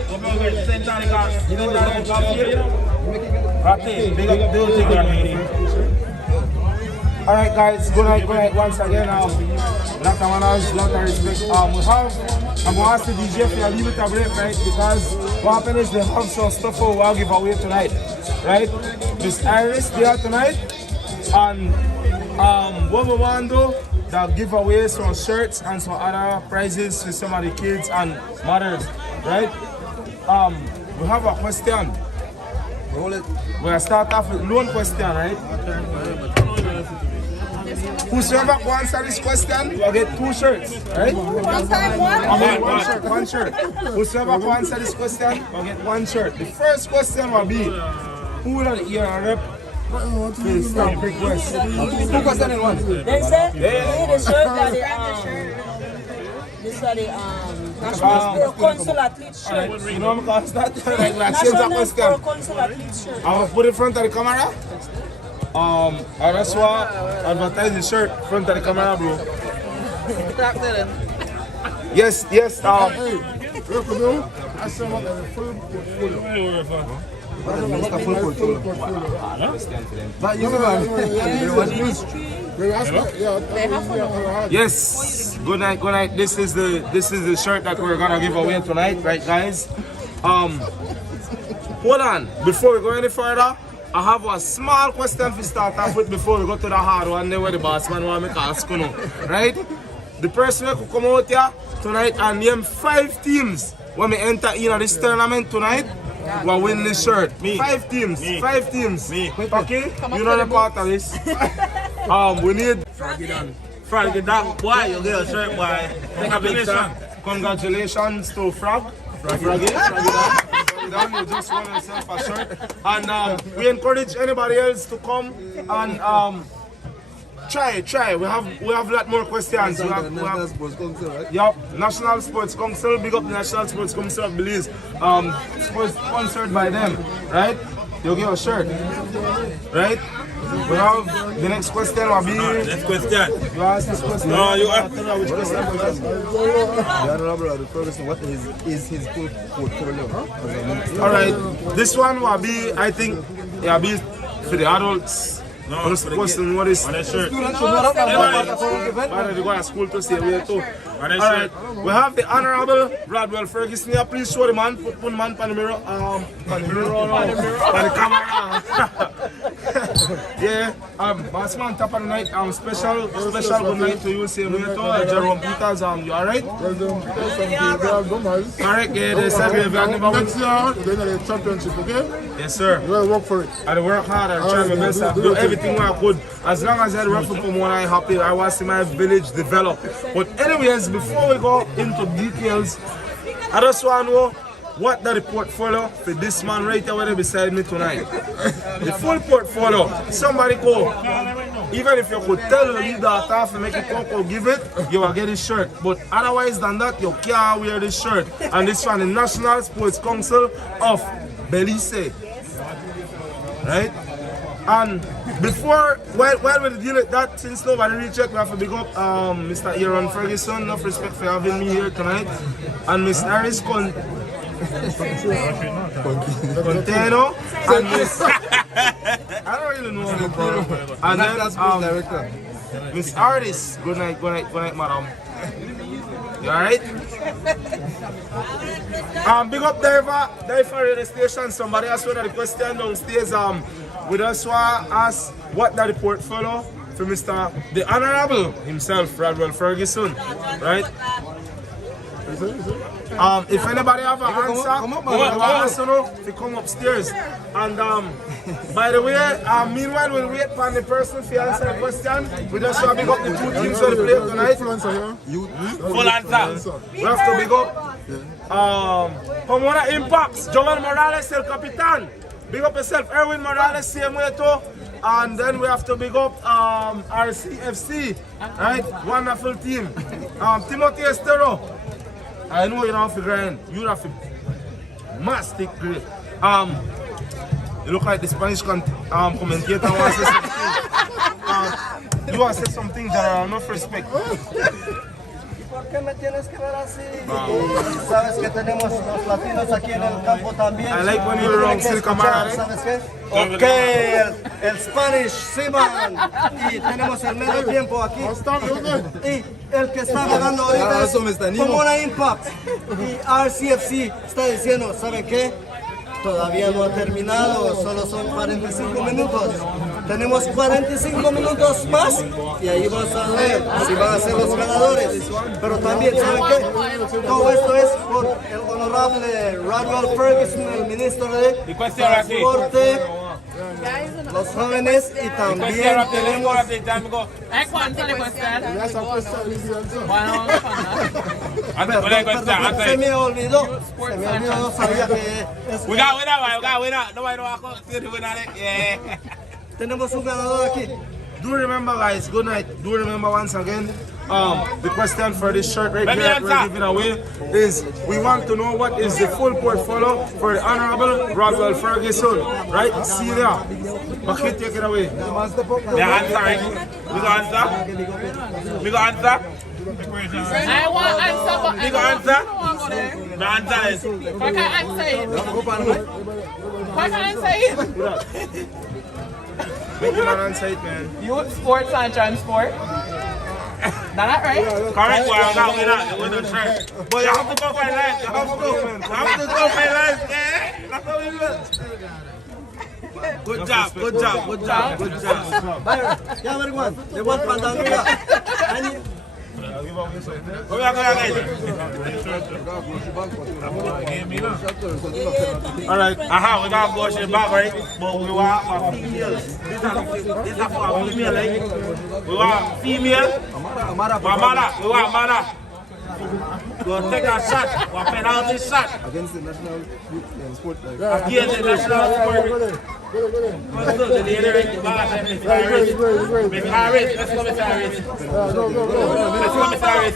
Rati, big up, do you think Rati? Alright guys, good night once again. Lot of manners, lot of respect. I'm gonna ask the DJ for a little bit of break, right? Because what happened is they have some stuff for we'll give away tonight. Right? Miss Iris there tonight. And what we want to do, they'll give away some shirts and some other prizes to some of the kids and mothers. Right? We have a question. We'll start off with one question, right? Whosoever can answer this question will get 2 shirts, right? One time, one? One shirt. Whosoever can answer this question will get 1 shirt. The first question will be, who will hear a rep? Please stop request. Who question in one? They said, the shirt that this is the National Council Athlete shirt. You know what I'm going to start? National Council Athlete shirt. I will put it in front of the camera. And that's why advertise the shirt in front of the camera, bro. Yes. Yes. Good night. This is the shirt that we're gonna give away tonight, right, guys? Hold on. Before we go any further, I have a small question to start off with before we go to the hard one there where the boss man want me to ask you now. Right? The person who could come out here tonight and name 5 teams when we enter in this tournament tonight will win this shirt. Me. 5 teams. Me. 5 teams. Me. Okay? You know the part of this. We need Froggy Dan, boy, you get a shirt, boy. Congratulations to Frog. Froggy Dan, you just won yourself a shirt. And we encourage anybody else to come and try. We have a lot more questions. National Sports Council, right? Yep, National Sports Council. Big up the National Sports Council of Belize. Sponsored by them, right? You'll get a shirt, right? We have the next question will be. Next question. You ask this question. No, you ask. Which question? What is his full portfolio? Alright, this one will be, I think, it will be for the adults. No, supposed to know this. On the shirt. They go to school to stay away too. Alright, we have the Honorable Rodwell Ferguson here. Please show the man, put one man on the mirror. On the camera. Yeah, boss man, top of the night. Special good night to you, same way to Jerome Peters. You alright? Alright, yeah, they said we have never won. Next year, they're going to championship, okay? Yes, sir. You will work for it. I work hard, I try my best, I do everything I could. As long as I refer from one, I'm happy. I want to see my village develop. But anyways, before we go into details, I just want to know what the portfolio for this man right there beside me tonight. The full portfolio. Somebody go. Even if you could tell the daughter to make it come give it, you will get this shirt. But otherwise than that, you can't wear this shirt. And this from the National Sports Council of Belize. Right? And before, while we deal with that, since nobody reached out, we have to big up Mr. Aaron Ferguson. Enough respect for having me here tonight. And Miss Harris Containo. And Miss... I don't really know her. And then Miss Artist. Good night, madam. You alright? Big up DYFA radio station. Somebody asked me the question downstairs. We just want to ask what the portfolio for Mr. the Honorable himself, Rodwell Ferguson, right? If anybody have an answer, to come upstairs. And by the way, meanwhile we'll wait for the person to answer the question. We just want to big up the 2 teams that play tonight. Full answer. We have to big up Pomona Impacts, Joel Morales, El Capitan. Big up yourself, Erwin Morales, same way too. And then we have to big up RCFC, right? Wonderful team. Timothy Estero. I know you don't have to grind. You have to mastic great. You look like the Spanish commentator wants to say something. You want to say something that are enough respect. ¿por qué me tienes que ver así? Sabes que tenemos los latinos aquí en el campo también. I like when you're wrong, still camarada. ¿Sabes qué? Ok, el Spanish, sí, man. Y tenemos el medio tiempo aquí. Y el que está ganando ahorita es Pomona Impact. Y RCFC está diciendo, ¿saben qué? Todavía no ha terminado, solo son 45 minutos. Tenemos 45 minutos más y ahí vamos a ver si van a ser los ganadores. Pero también, ¿saben qué? Todo esto es por el honorable Rodwell Ferguson, el ministro de Transporte, los jóvenes y también tenemos... Se me olvidó, no sabía que... Tenemos un ganador aquí. Do remember, guys, good night. Do remember once again, the question for this shirt right here that we're giving away is, we want to know what is the full portfolio for the Honorable Rodwell Ferguson. Right? See there. Okay, take it away. The answer. We got answer. We got answer. I want answer, but We got answer. The answer is. why can't I answer it? Why can't I answer it? Make him an answer it, man. Youth, sports and transport. That right? Correct, boy. I got winner shirt. But you have to go for life. You have to go for life. Yeah. That's how we do it. Good job, good job, good job, good job. Yeah, very good. They want Pandangula. Where we are going, guys? Alright. Aha, we got to go to the back, right? But we want for females. This is for female, right? We want female. Mother. We want mother. We'll take a shot. We'll penalty shot. Against the national sport. Against the national sport. What's up, the leader? Mr. Harris. Let's go, Mr. Harris. Let's go, Mr. Harris.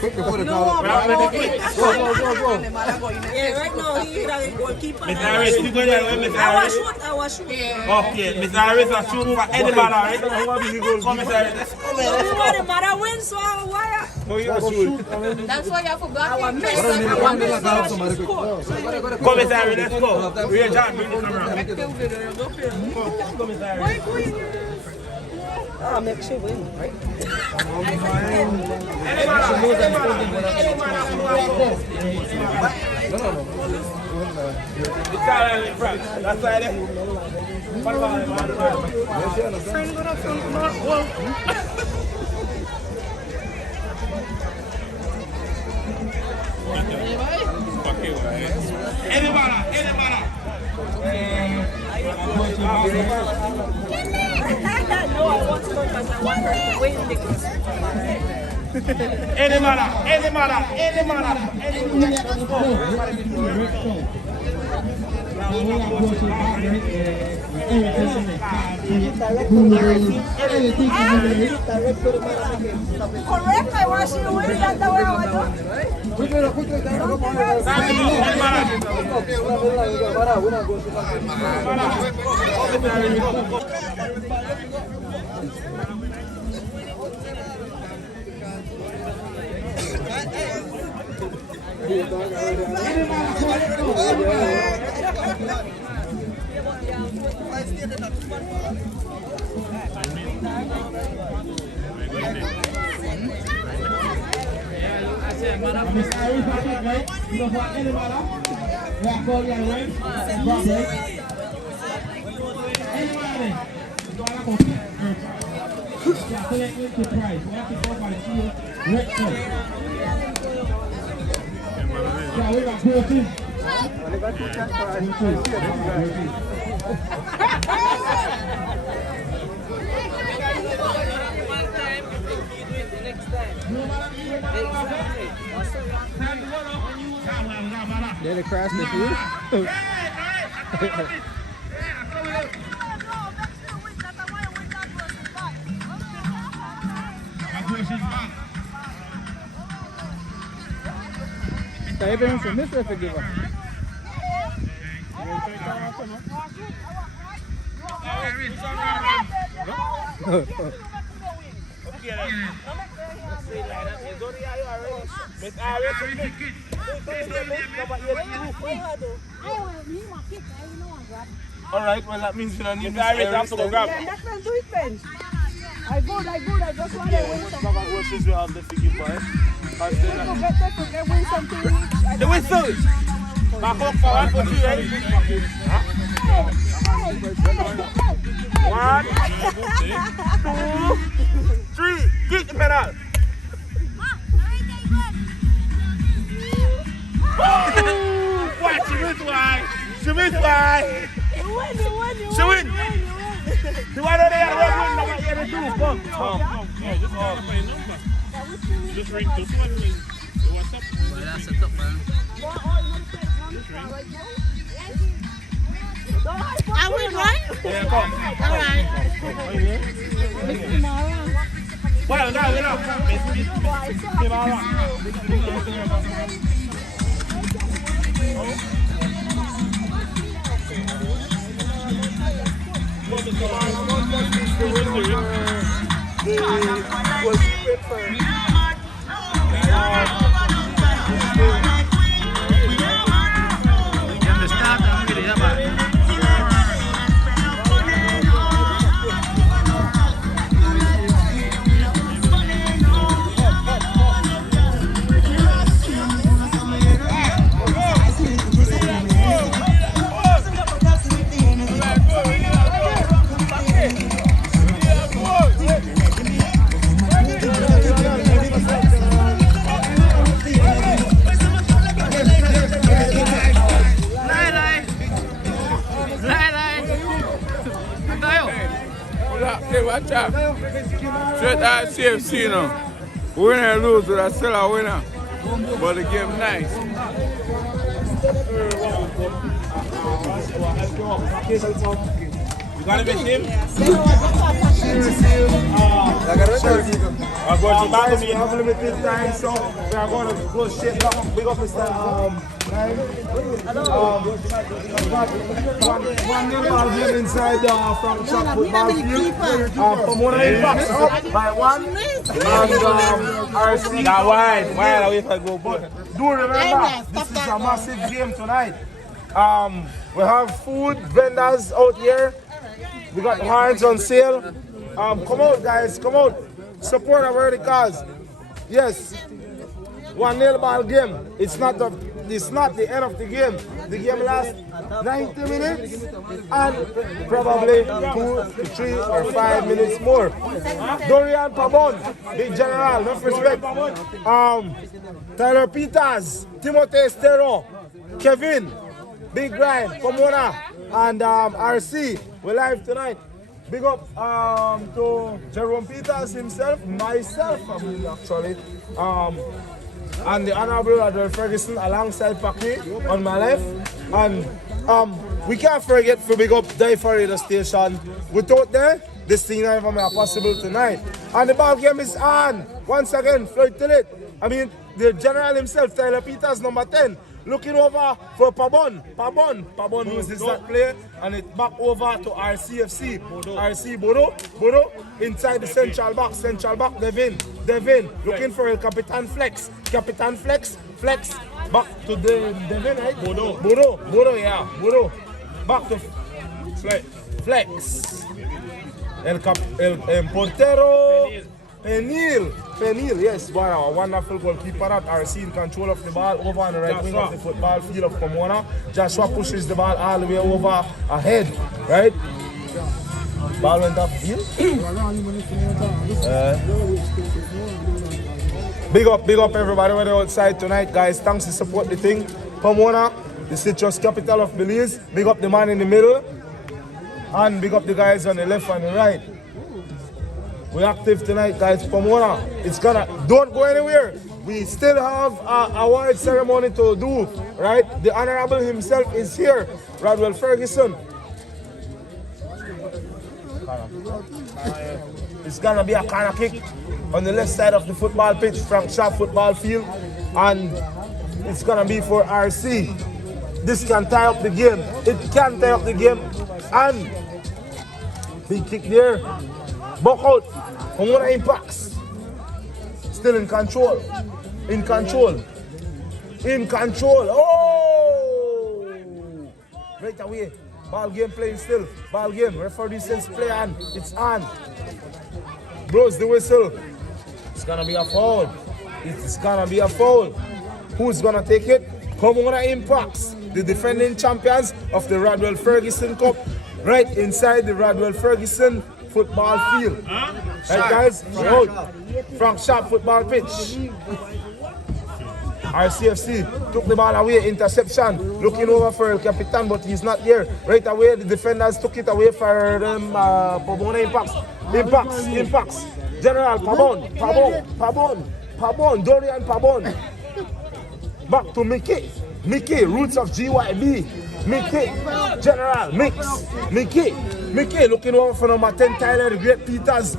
Yeah, right now he is the goalkeeper. Mr. Harris, you go there with Mr. Harris? I was shoot. Okay, Mr. Harris is shooting for any ball, right? Come, Mr. Harris. Let's go, man. You want the mother win, so why? That's why you have to block I it. want Messi. Come, Mr. Harris, let's go. We are John, bring the camera. I'll make sure win, right? That's right. Anybody. No, I want to because I want her to win because Any matter. correct, I want you to win, that's the way I want Did it crash the field? Tá aí vem from this if it give up. Okay, Miss Iris, What you want to do? Alright, well that means you don't need Miss Iris, have to go grab. Yeah, next time do it, Ben. I good. I just want to win something. What is we have the figure price? Don't forget win something. The whistle. Back up for 1 for 3, right? 1, 2, 3. Kick the pedal. What? She wins why? She wins why? You win. She win. The one that they had to win, number 82. Come. Just ring this one. What's up? That's a tough man. I win, right? Yeah, come. All right. Well, now, get up. Watch out. Straight out CFC, you know. Win or lose, but I still a winner. But the game nice. You gonna miss him? I'm going to buy me have limited time, so we are going to go straight up. Big up Mr. One ball game inside from shot football field. Pomona Impact up by 1. And RC. Now, why if I go back? Do remember, this is a massive game tonight. We have food vendors out here. We got horns on sale. Come out, guys, come out. Support our verticals. Yes, 1-0 ball game. It's not the end of the game. The game lasts 90 minutes and probably 2 to 3 or 5 minutes more. Dorian Pabon, Big General, enough respect. Tyler Peters, Timothy Estero, Kevin, Big Brian, Pomona, and RC. We're live tonight. Big up to Jerome Peters himself, myself, actually, and the Honorable Adolf Ferguson alongside Paki on my left. And we can't forget to big up DYFA radio station. Without them, this thing never may possible tonight. And the ball game is on. Once again, Floyd Tillit. I mean, the general himself, Tyler Peters, number 10. Looking over for Pabon. Pabon loses that play and it back over to RCFC. RC Bodo inside the central back. Devin looking for El Capitan Flex. Flex back to the Devin, right? Bodo, yeah. Bodo back to Flex. El Portero. Penil, yes, what a wonderful goalkeeper at RC in control of the ball over on the right wing of the football field of Pomona. Joshua pushes the ball all the way over ahead, right? Ball went off field. Big up everybody when they're outside tonight, guys. Thanks to support the thing. Pomona, the citrus capital of Belize. Big up the man in the middle. And big up the guys on the left and the right. We're active tonight, guys. Pomona, don't go anywhere. We still have an award ceremony to do, right? The Honorable himself is here, Rodwell Ferguson. It's gonna be a corner kick on the left side of the football pitch, Frank Shaw football field, and it's gonna be for RC. This can tie up the game. It can tie up the game, and big kick there. Buck out. Pomona Impacts still in control. In control. In control. Oh! Right away. Ball game playing still. Ball game. Referee says play on. It's on. Blows the whistle. It's gonna be a foul. It's gonna be a foul. Who's gonna take it? Pomona Impacts, the defending champions of the Rodwell Ferguson Cup, right inside the Rodwell Ferguson football field. Right, guys? Frank Sharp football pitch. RCFC took the ball away, interception, looking over for El Capitan, but he's not there. Right away, the defenders took it away for Pomona Impacts. Impacts. General Pabon, Dorian Pabon. Back to Mickey, roots of GYB. Mickey, General, Mickey, looking over for number 10, Tyler, the great Peters,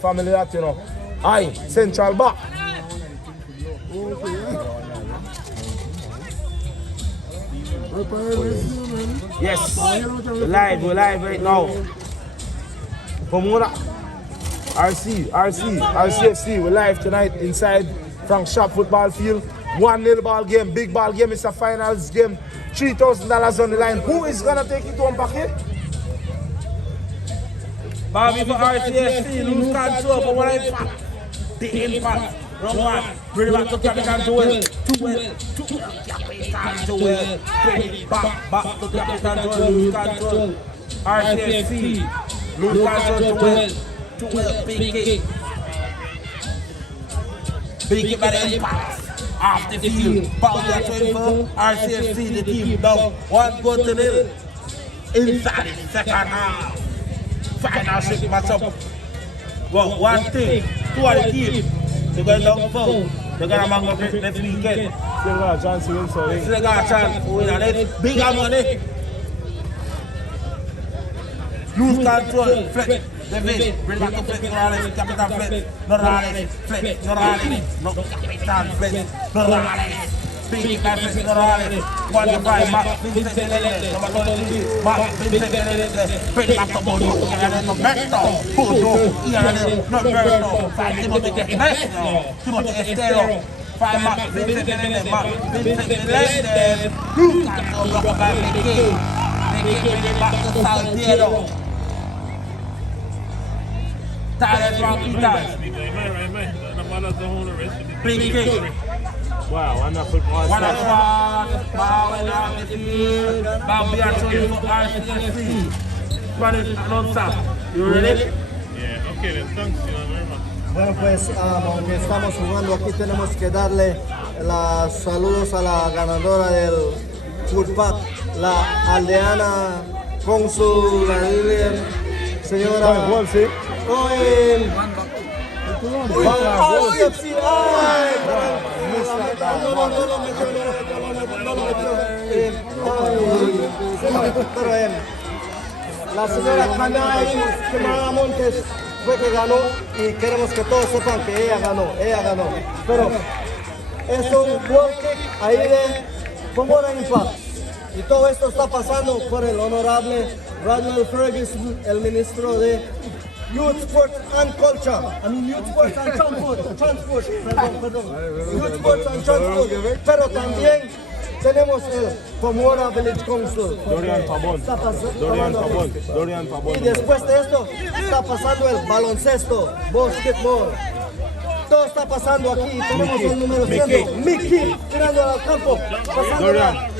family that, you know. Aye, central back. Yes, we're live right now. Pomona, RCFC, we're live tonight inside Frank Sharp football field. 1-0 ball game, big ball game. It's a finals game. $3,000 on the line. Who is gonna take it to unpack it? Bobby for RCFC, lose control for one impact. The impact. Wrong one. Bring it back to Capitan Joel. Capitan Joel. Bring it back to Capitan Joel. Lose control. RCFC. Lose control. Joel. Big kick. Big kick by the impact. Off the field. Ball that 24. RCFC, the team down. 1-0. Inside the second half. Final ship matchup. Well, one thing. Who are the team? They're going down foul. They're going to bang up next weekend. Still got a chance to win, sorry. Still got a chance to win. And it's bigger money. Lose control. Flex. David, bring back to Flex. Norales. Capitan Flex. Norales. Flex. Norales. No, Capitan Flex. Norales. Big by Flex. Norales. 1-5. Mark Vincent Menendez. Number 23. Mark Vincent Menendez. Bring back to Bodo. Berto. Bodo. Not Berto. 5 Timothy Estero. Timothy Estero. 5 Mark Vincent Menendez. Mark Vincent Menendez. Lose control. Block by Mickey. Mickey bring it back to Saldiero. Tyler from Peters. Big kick. Wow, wonderful pass. Ball in off the field. Bambi actually for RCFC. Spanish non-stop. You ready? Yeah, okay, then thanks, very much. Bueno, pues aunque estamos jugando aquí tenemos que darle los saludos a la ganadora del Food Pack, la aldeana cónsul, la líder, señora. La señora Canay Montes fue que ganó y queremos que todos sepan que ella ganó. Pero es un gol kick ahí de Pomona Impact. Y todo esto está pasando por el honorable Rodwell Ferguson, el ministro de Youth Sports and Culture. Youth Sports and Transport. Perdón. Youth Sports and Transport. Pero también tenemos el Pomona Village Council. Dorian Pabon. Y después de esto está pasando el baloncesto, basketball. Todo está pasando aquí. Tenemos el número 100, Mickey, tirando al campo, pasando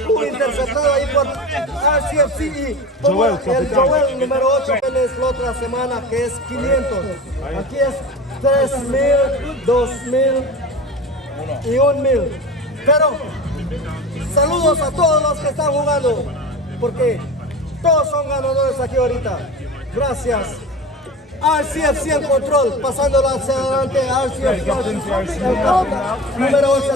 un interceptado ahí por RCFC y el Joel número 8 es la otra semana que es 500. Aquí es 3,000, 2,000 y 1,000. Pero saludos a todos los que están jugando, porque todos son ganadores aquí ahorita. Gracias. RCFC en control, pasándolo hacia adelante. RCFC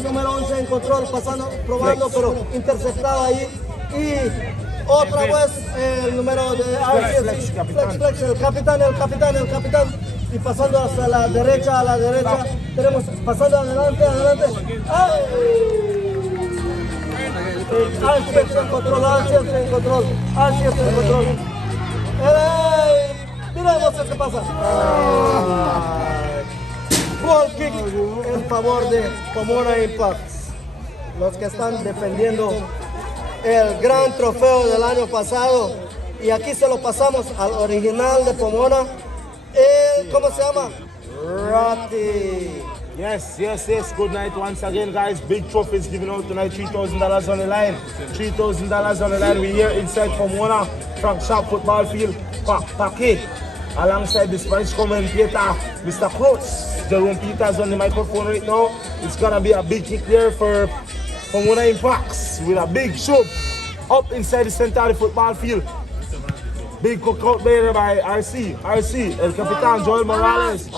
número 11 en control, pasando, probando, pero interceptado ahí. Y otra vez el número de RCFC, Flex, el capitán. Y pasando hacia la derecha, tenemos pasando adelante. RCFC en control. Miremos qué pasa. Ball kick, el favor de Pomona Impact, los que están defendiendo el gran trofeo del año pasado. Y aquí se lo pasamos al original de Pomona, ¿cómo se llama? Ratty. Yes. Good night once again, guys. Big trophies given out tonight. $3,000 on the line. $3,000 on the line. We're here inside Pomona, Frank Sharp football field, Paquet, alongside the Spanish commentator, Mr. Cruz. Jerome Peters on the microphone right now. It's gonna be a big kick there for Pomona Impacts with a big shove up inside the center of the football field. Big cookout there by RC, El Capitan Joel Morales.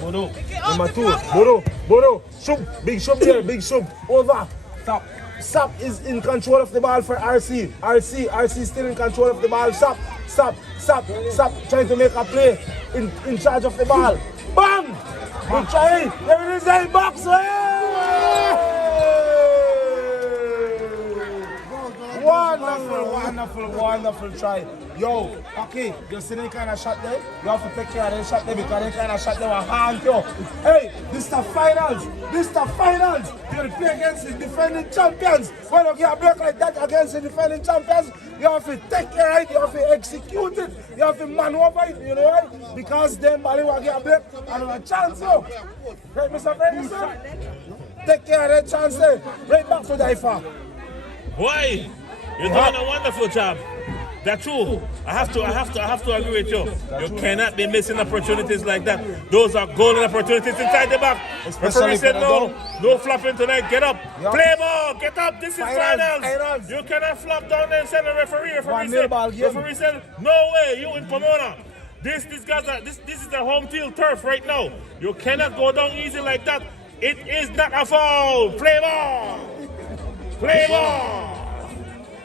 Bodo, number 2, Bodo, shove, big shove there, big shove, over, Stop is in control of the ball for RC still in control of the ball. Stop, trying to make a play in charge of the ball. Bang! Good try, there it is in box. Wonderful try. Yo, okay, you see that kind of shot there? You have to take care of that shot there because that kind of shot there will haunt you. Hey, this is the finals. You play against the defending champions. When you get a break like that against the defending champions, you have to take care of it, you have to execute it, you have to maneuver it, you know why? Because then Bali will get a break and a chance. Right, Mr. Ferguson? Take care of that chance there. Right back to DYFA. Why? You're doing a wonderful job. That's true. I have to agree with you. You cannot be missing opportunities like that. Those are golden opportunities inside the back. Referee said no flopping tonight. Get up. Yep. Play ball. Get up. This is finals. You cannot flop down there and send a referee. Referee said no way. You in Pomona. This is the home field turf right now. You cannot go down easy like that. It is not a foul. Play ball.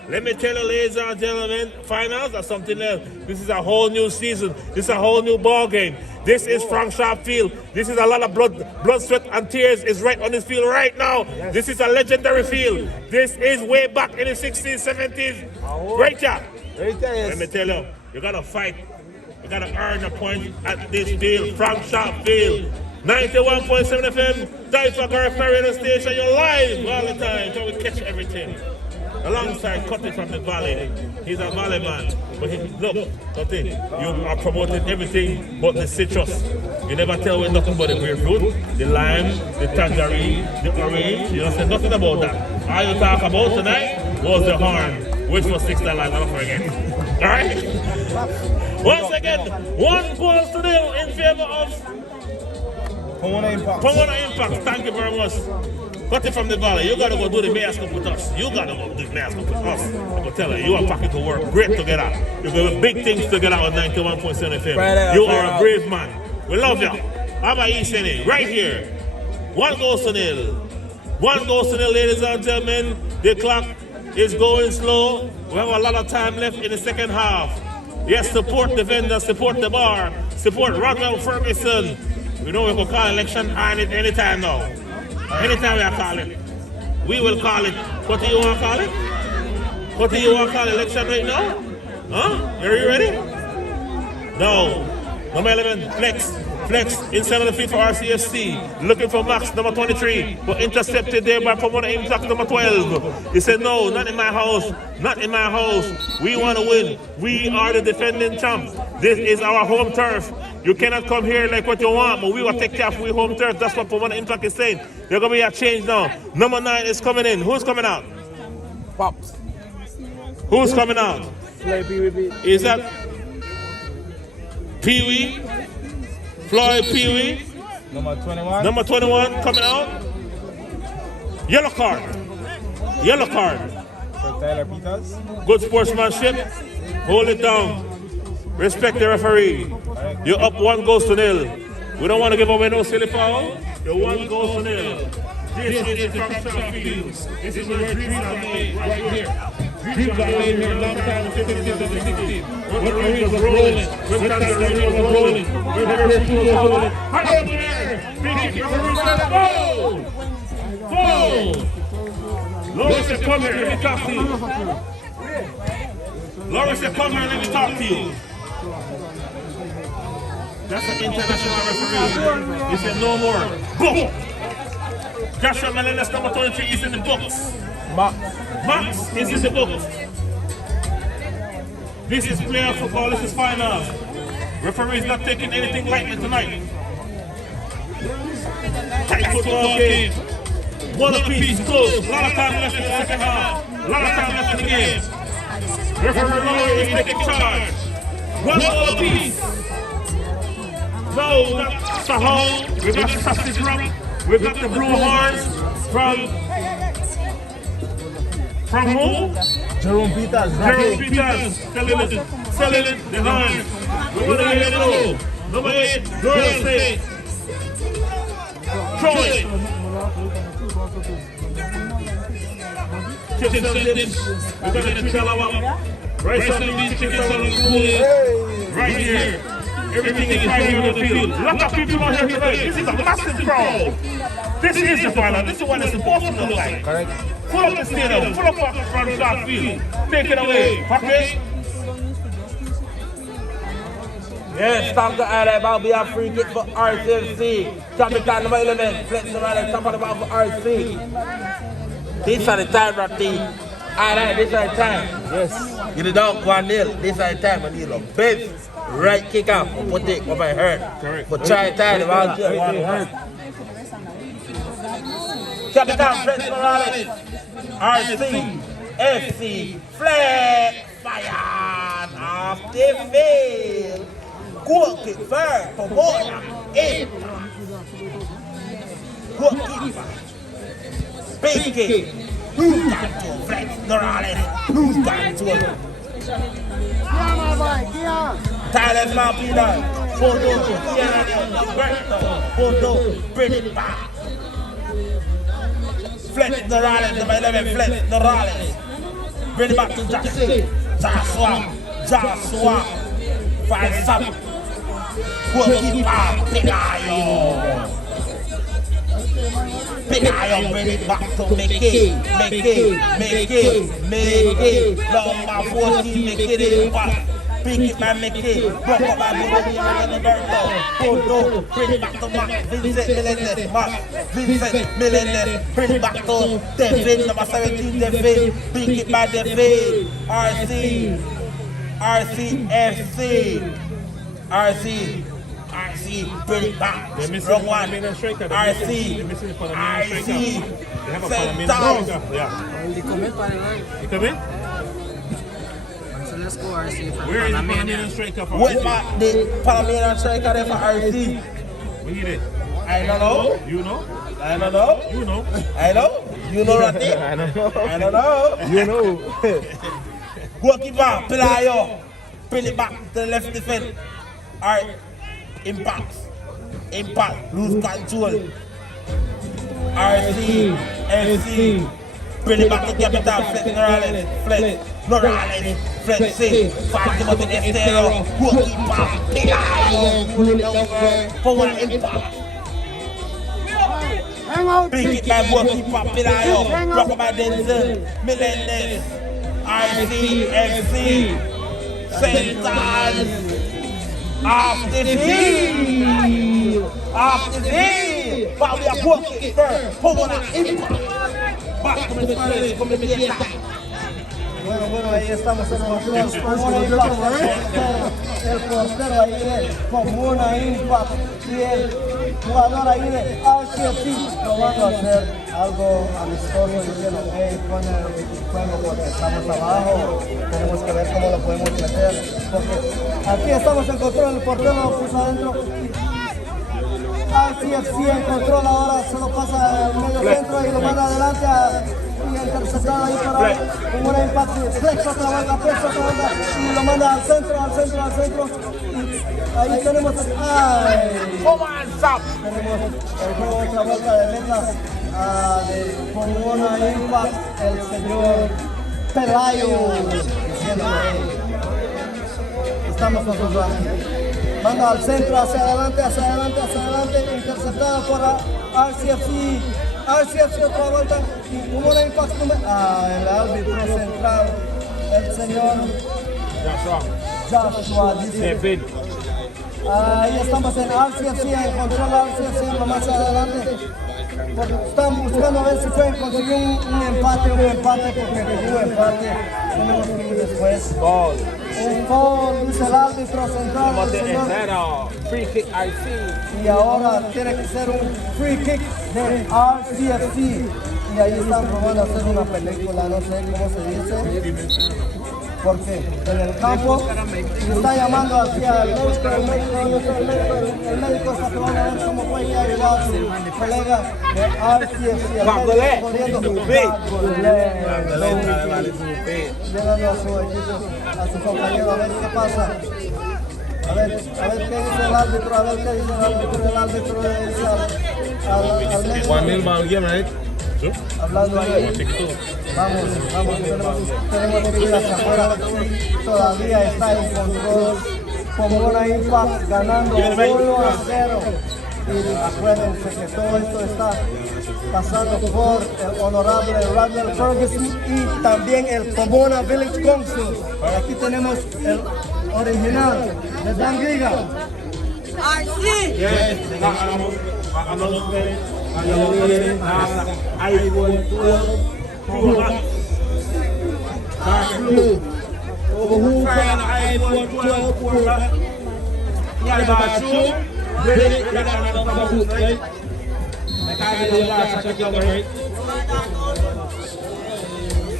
Let me tell you, ladies and gentlemen, finals are something else. This is a whole new season. This is a whole new ball game. This is Frank Sharp Field. This is a lot of blood, sweat, and tears is right on this field right now. Yes. This is a legendary field. This is way back in the 60s, 70s. Right there. Let me tell you, you gotta fight. You gotta earn the points at this field, Frank Sharp Field. 91.7 FM, DYFA Garifuna Radio Station. You're live all the time, so we catch everything. Alongside Cutty from the Valley. He's a Valley man. But look, Cutty, you are promoting everything but the citrus. You never tell me nothing but the grapefruit, the lime, the tangerine, the orange. You don't say nothing about that. All you talk about tonight was the horn, which was $6. Don't forget. Alright? Once again, 1-0 in favor of Pomona Impact. Thank you very much. Cut it from the Valley. You gotta go do the mayor's cup with us. I'm gonna tell her, you are packing to work. Great together. You're doing big things together on 91.7 FM. You are a brave man. We love you. How about East End? Right here. 1-0. 1-0, ladies and gentlemen. The clock is going slow. We have a lot of time left in the second half. Yes, support the vendor, support the bar, support Rodwell Ferguson. We know we can call election on it anytime now. Anytime we are calling, we will call it. What do you want to call it? What do you want to call election right now? Huh? Are you ready? No. Number 11, Flex, inside of the field for RCFC. Looking for Max, number 23, but intercepted there by Pomona Impact, number 12. He said, no, not in my house. We want to win. We are the defending champs. This is our home turf. You cannot come here like what you want, but we will take care of our home turf. That's what Pomona Impact is saying. There's going to be a change now. Number 9 is coming in. Who's coming out? Pops. Who's coming out? Is that Pee-wee? Floyd Pee-wee? Number 21 coming out. Yellow card. For Tyler Peters. Good sportsmanship. Hold it down. Respect the referee. You're up 1-0. We don't want to give away no silly foul. You're 1-0. This is from Sheffield. This is where dreams are made, right here. Dreams are made here a long time, 15, when the arena was rolling, when the arena was rolling, when the arena was rolling. High up in the air. Big kick, referee said, foul! Laura said, come here, let me talk to you. Laura said, come here, let me talk to you. That's an international referee. He said no more. Boom! Joshua Melendez, number 23, is in the books. Max is in the books. This is player football, this is finals. Referee is not taking anything lightly tonight. Tight football game. One apiece, close. A lot of time left in the second half. A lot of time left in the game. Referee Lowe is taking charge. One ball apiece. No, not Sahol. We've got the sausage rump. We've got the blue horns from who? Jerome Peters. Jerome Peters. Selling it, the horns. We're going to let it go. Number 8, Girl State. Troy. Chicken sandwich. We're going to $3 rice on beans, chicken sandwich. Right here. Everything is right here on the field. A lot of people out here today. This is a massive crowd. This is the final. This is what it's supposed to look like. Correct. Full up the stadium. Full up front shot field. Take it away. Okay? Yes, time to add about be a free kick for RCFC. Captain number 11, flex around the top of the ball for RC. This is the time, Ratty. Alright, this is the time. Yes. Get it down 1-0. This is the time when you look best. Right kick out, put it over my head. Correct. But try it time, about you. Captain Flex Morales. RC, FC, flag, fire off the field. Goalkeeper, Pomona, goalkeeper. Big kick. Who's got to Flex Morales? Who's got to? Tyler's not be done. Photo, bring it back. Flex Morales, number 11, Flex Morales. Bring it back to Joshua. Find some. Goalkeeper, Pinayo, bring it back to Mickey. Number 14, Mickey. Pick it by Mickey. Broke up by Roberto. Photo, bring it back to Mark. Vincent Melendez. Bring it back to David, number 17, David. Pick it by David. RC, bring it back. Wrong one. RC. Send down. You come in? So let's go RC. Where is the Panamanian striker for Where's RC? the Panamanian striker there for RC? We need it. I don't know. You know? I don't know. You know? I know. You know Ratty? I don't know. I don't know. You know. Goalkeeper, Pelayo. Bring it back to the left defense. Alright. Impact, lose control. RC, FC, bring it back to capital. Flex Morales, Flexing, fight him up in Estero. Goalkeeper, Pelayo, pull it over for one impact. Big it by goalkeeper, Pelayo, block up by Denzel, Melendez, RC, FC, Central. Off the field! But we are working first. Pomona impact. Back to the first, come to the attack. Bueno, ahí estamos en el portero ahí de Pomona Impact y el jugador ahí de RCFC probando a hacer algo amistoso diciendo, hey, pon el juego porque estamos abajo, tenemos que ver cómo lo podemos meter, porque aquí estamos en control, el portero lo puso adentro. RCFC en control ahora, se lo pasa al medio centro y lo manda adelante y interceptado ahí para Pomona Impact, flex otra vuelta y lo manda al centro. Y ahí tenemos, Come on, stop. tenemos el juego otra vuelta de meta de Pomona Impact, el señor Pelayo diciendo, estamos nosotros aquí. Manda al centro, hacia adelante, interceptada por RCFC. RCFC otra vuelta y Pomona Impact, el árbitro central, el señor Joshua dice, Ahí estamos en RCFC, en control RCFC, más adelante. Porque están buscando a ver si pueden conseguir un empate, porque hubo empate. Tenemos que ir después. Un foul, dice el árbitro central. Free kick, I see. Y ahora tiene que ser un free kick de RCFC. Y ahí están probando hacer una película, no sé cómo se dice. Porque en el campo está llamando hacia el médico está probando a ver cómo puede ayudar a su colega de RCFC. Llegando a su equipo, a su compañero, a ver qué pasa. A ver qué dice el árbitro, el árbitro le dice al médico. 1-0 ball game, right? Hablando ahí, vamos, tenemos que ir hacia afuera, todavía está en control, Pomona Impact ganando 1-0. Y acuérdense que todo esto está pasando por el honorable Randall Ferguson y también el Pomona Village Council. Aquí tenemos el original de Dan Giga.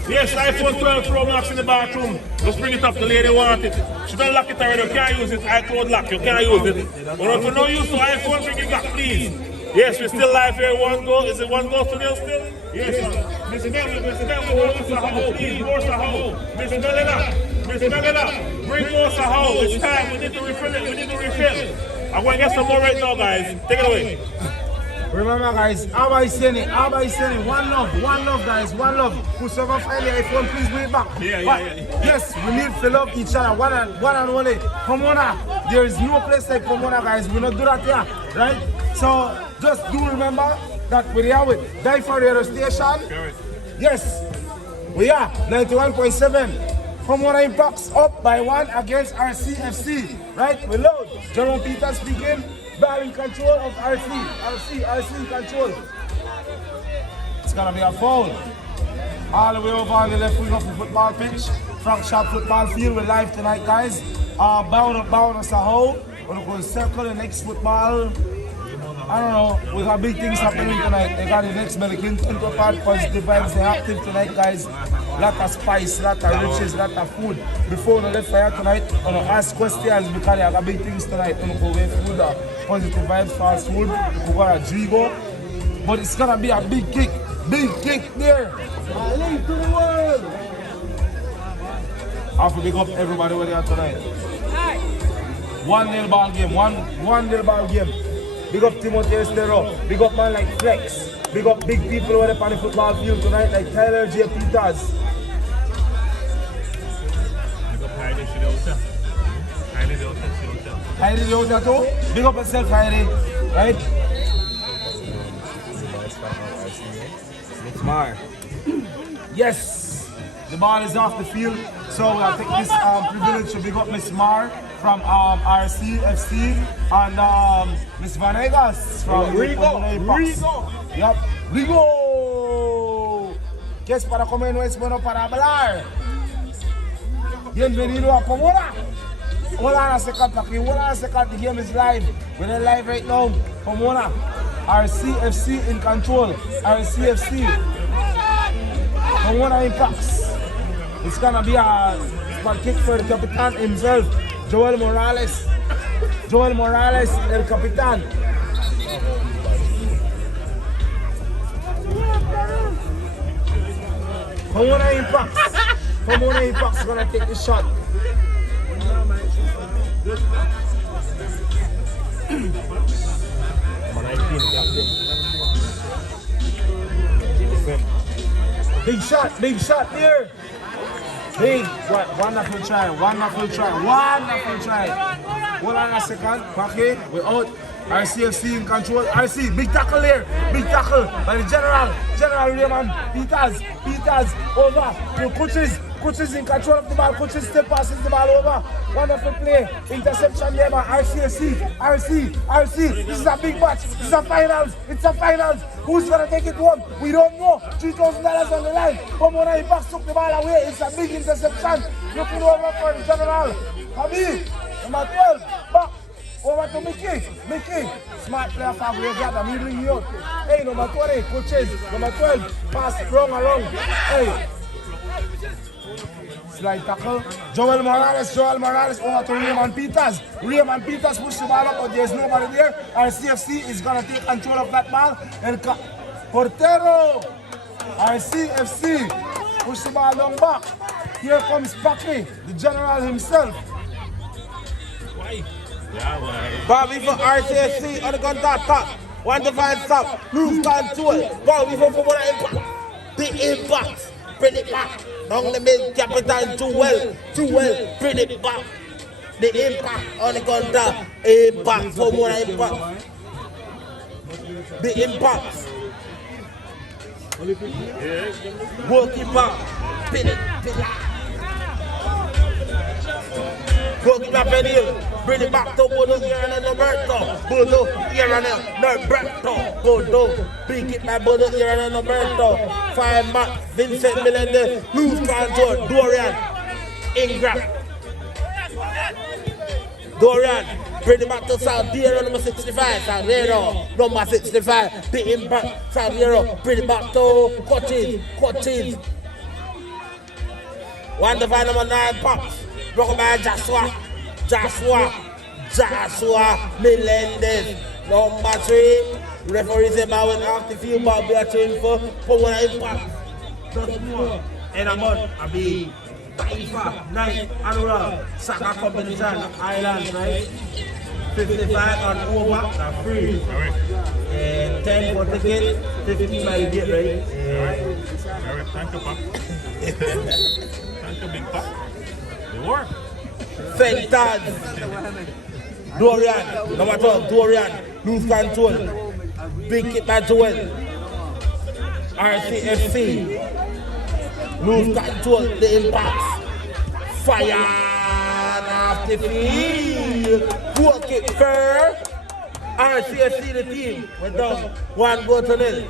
Yes, iPhone 12 Pro Max in the bathroom. Just bring it up, the lady want it. She don't lock it already, you can't use it. iCloud lock, you can't use it. But if you don't use the iPhone, bring it back, please. Yes, we're still live here. One goal. Is it one goal to nil still? Yes, Mr. Denver, Mr. Howell, please, Mr. Howell. Mr. Melina, bring Mr. Howell. It's time. We need to refill it. I'm going to get some more right now, guys. Take it away. Remember, guys, Abba is saying it. One love, guys, one love. Whosoever find the iPhone, please bring it back. Yeah. Yes, we need to love each other, one and only. Pomona, there is no place like Pomona, guys. We don't do that here, right? So just do remember that we're here with DYFA Radio Station. Correct. Yes, we are 91.7. Pomona Impacts up by 1 against RCFC, right? We load. Jerome Peter speaking. Ball in control of RC in control. It's gonna be a foul. All the way over on the left wing of the football pitch. Frank Sharp football field. We're live tonight, guys. Bound us a hole. We're gonna go circle the next football. I don't know. We got big things happening tonight. They got the next American part, positive vibes. They're active tonight, guys. Lot of spice, lot of riches, lot of food. Before we left fire tonight, I'm gonna ask questions because I got big things tonight. I'm gonna go with food, positive vibes, fast food. We got a Drigo. But it's gonna be a big kick there. I lead to the world. I have to big up everybody over there tonight. 1-0 ball game, 1-0 ball game. Big up Timothy Estero, big up man like Flex, big up big people over there on the football field tonight like Tyler J. Peters. Heidi the Outer too, big up yourself Heidi, right? It's Mar. Yes, the ball is off the field, so I'll take this privilege to big up Miss Mar from RCFC and Miss Vanegas from Rigo. Yep, Rigo. ¿Qué es para comer? No es bueno para hablar. Bienvenido a Pomona. Hold on a second, the game is live. We're live right now. Pomona, RCFC in control. RCFC. Pomona Impacts. It's gonna be a kick for the Capitan himself. Joel Morales, el Capitan. Pomona Impact's gonna take the shot. Big shot there. Big, wonderful try. Hold on a second, okay, we're out. RCFC in control. RC, big tackle there. Big tackle by the General Raymond Peters over to Coach is in control of the ball. Coach is still passes the ball over. Wonderful play. Interception there by RC. This is a big match. This is a finals. It's a finals. Who's going to take it home? We don't know. $3,000 on the line. Pomona Impact took the ball away. It's a big interception. Looking over for the general. Habib, number 12. Back. Over to Mickey. Smart player for Graveyard. I'm bring you out. Hey, number 20. Coaches. Number 12. Pass it wrong. Hey. Slide tackle. Joel Morales over to Raymond Peters. Raymond Peters push the ball up, but there's nobody there. Our CFC is going to take control of that ball. And Portero. Our CFC push the ball long back. Here comes Paki, the general himself. Bobby for RCFC on the contact top. 1 to 5 stop. Lose control. Bobby for Pomona Impact. The Impact. Bring it back. Down the mid capital too well. Bring it back. The Impact on the contact. Impact for Pomona Impact. The Impact. Work it back. Pin it. Work it back in here. Bring it back to Bodo here and Roberto. Bodo here and Roberto. Bodo. Bring it back Bodo here and Roberto. 5 Matt. Vincent Melendez. Lose control. Dorian. Ingram. Dorian. Bring it back to Saldiero, number 65. Saldiero, number 65. The Impact. Saldiero. Bring it back to Coaches. 1 to 5 number 9 Pops. Broken by Joshua Melendez. Number 3. Referee said I went off the field, but we are training for Pomona Impact. And I'm on. I'll be DYFA night annual soccer competition Islands, right? 55 and over, that's free. And 10 for ticket, 50 by gate, right? Thank you, Pop. Thank you, Big Pop. They work. Fenton. Dorian, number 12, Dorian, lose control. Big kick by Joel. RCFC. Lose control, the Impact. Fire off the field. Poor kick first. RCFC, the team, went down 1-0.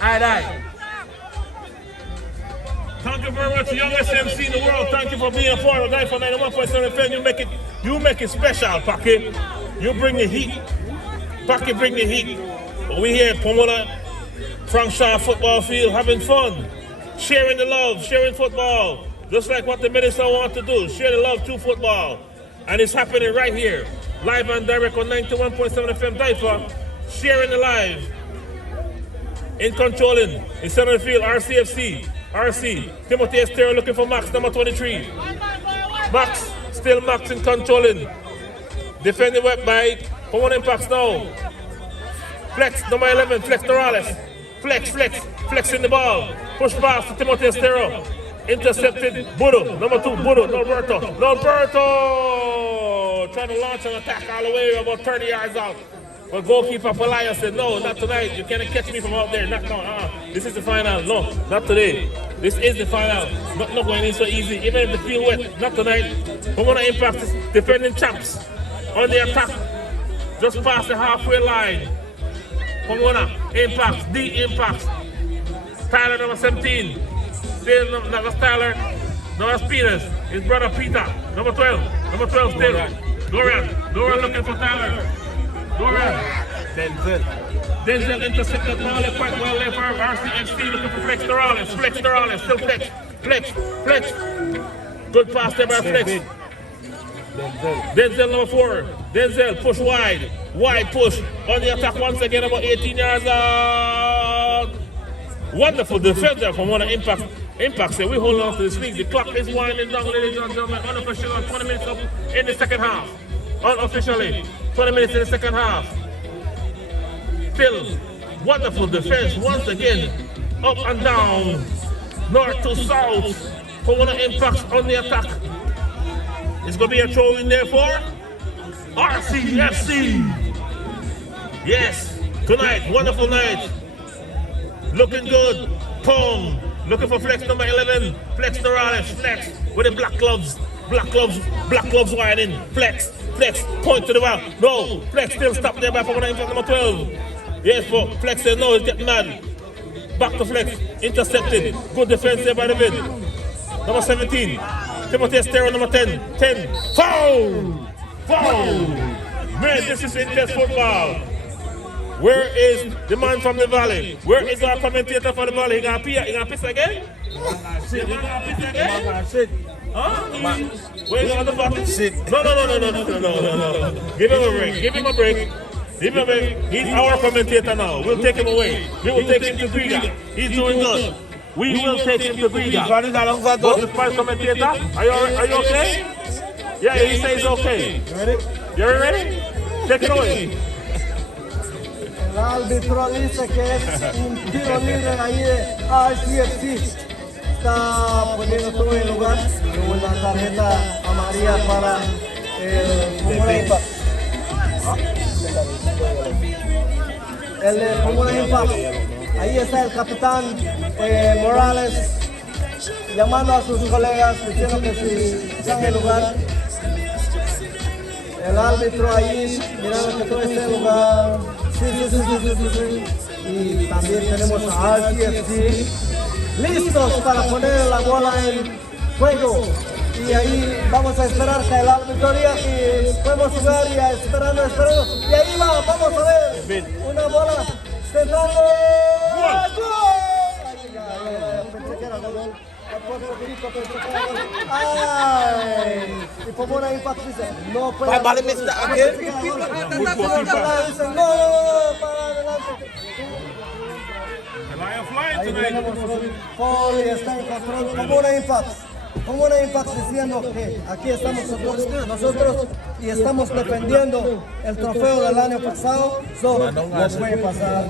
Aye. Thank you very much, youngest MC in the world. Thank you for being a part of DYFA 91.7 FM. You make it special, Paki. You bring the heat. Paki bring the heat. But we here at Pomona Frank Shaw football field having fun. Sharing the love, sharing football. Just like what the minister wants to do. Share the love through football. And it's happening right here. Live and direct on 91.7 FM DYFA. Sharing the live. In controlling. In center of the field, RCFC. RC. Timothy Estero looking for Max, number 23. Max. Still Max in controlling. Defending web by Pomona Impact now. Flex, number 11. Flex Morales. Flex in the ball. Push pass to Timothy Estero. Intercepted. Budo, number 2. Budo, Norberto. Trying to launch an attack all the way about 30 yards out. But goalkeeper Palaya said, no, not tonight. You cannot catch me from out there. No. This is the final. No, not today. This is the final. Not going in so easy. Even if the field wet, not tonight. Pomona Impact is defending champs on the attack. Just past the halfway line. Pomona Impact, the Impact. Tyler, number 17. Still, number Tyler. Number Peters. His brother Peter. Number 12. Number 12 still. Dorian looking for Tyler. Dorian. Denzel intercepted the ball quite well there for RCFC, looking for Flex Dorales. Still Flex. Good pass there by Flex. Denzel number 4. Denzel push wide push on the attack once again, about 18 yards out. Wonderful defender from one of Impact say we hold on to this league. The clock is winding down, ladies and gentlemen. Unofficially, 20 minutes up in the second half. Unofficially, 20 minutes in the second half. Still, wonderful defense once again. Up and down, north to south. For one of Impact on the attack. It's going to be a throw in there for RCFC. Yes, tonight, wonderful night. Looking good. Pong. Looking for flex number 11. Flex Dorales. Flex with the black gloves. Black gloves wide in. Flex. Point to the ball. No. Flex still stop there by Pomona Impact number 12. Yes, but Flex says no, he's getting mad. Back to Flex. Intercepted. Good defense there by the mid. Number 17. Timothy Estero, number 10. Foul! Man, this is intense football. Where is the man from the valley? Where is our commentator for the valley? He gonna piss again? Huh? Where is the button? No. Give him a break. He's our commentator now. We'll take him away. We will take him to Griga. He's doing good. We will take him to Griga. This first commentator, are you okay? Yeah, he says okay. You're ready? Take it away. El árbitro dice que es un tiro libre ahí de RCFC. Está poniendo todo en lugar con la tarjeta amarilla para el Pomona Impact. El de Pomona Impact. Ahí está el capitán Morales llamando a sus colegas diciendo que si están en lugar. El árbitro ahí mirando que todo esté en lugar. Sí. Y también tenemos a RCFC listos para poner la bola en juego. Y ahí vamos a esperar que el árbitro diga que podemos jugar y esperando. Y ahí vamos a ver una bola centrando. Pensé que era gol. Y Pomona Impact dice, no puede. No, para adelante. Ahí tenemos Paul y está en control. Pomona Impact diciendo que aquí estamos nosotros y estamos defendiendo el trofeo del año pasado. Solo no puede pasar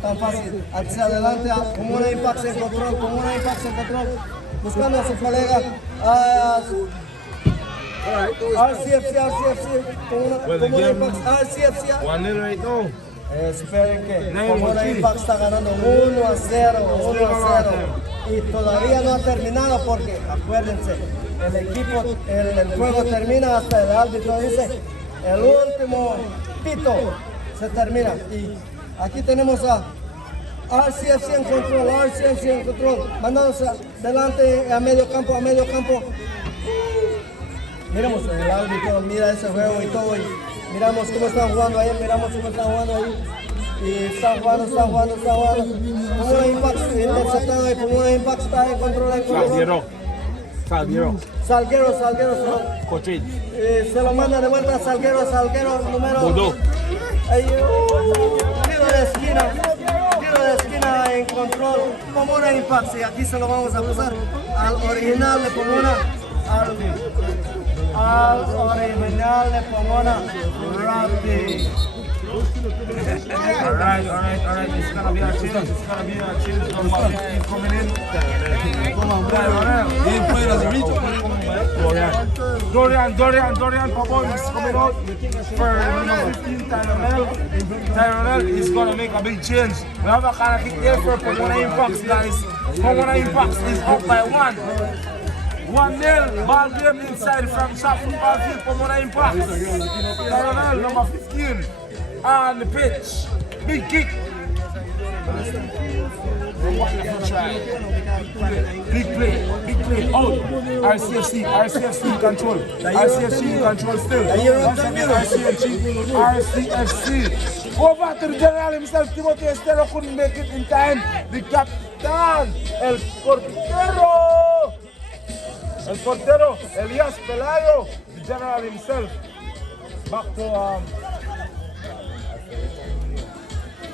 tan fácil. Hacia adelante, Pomona Impact en control. Buscando a su colega. RCFC. Pomona Impact, RCFC. 1-0 right now. Esperen que Pomona Impact está ganando 1-0. Y todavía no ha terminado porque, acuérdense, el juego termina hasta el árbitro dice, el último pito se termina. Y aquí tenemos a RCFC en control, mandándose adelante a medio campo. Miramos el árbitro, mira ese juego y todo, y miramos cómo están jugando ahí, y están jugando. Pomona Impact interceptado y Pomona Impact está en control. Salguero. Cochín. Se lo manda de vuelta a Salguero, número. Budó. Tiro de esquina en control. Pomona Impact, y aquí se lo vamos a usar al original de Pomona. Al original de Pomona. Rapid. Alright. It's gonna be a change. Coming in. Come on, Dorian Pabon is coming out for number 15, Tyrell is gonna make a big change. We have a kind of kick there for Pomona Impact, guys. Pomona Impact is up by 1-0. Ball game inside from Shop Football Field, Pomona Impact. Tyrell, number 15. On the pitch, big kick. Wonderful try. Big play. Out. RCFC in control. RCFC in control still. Once again, RCFC. Over to the general himself, Timothy Estero couldn't make it in time. The captain, El Portero, Elias Pelayo, the general himself. Back to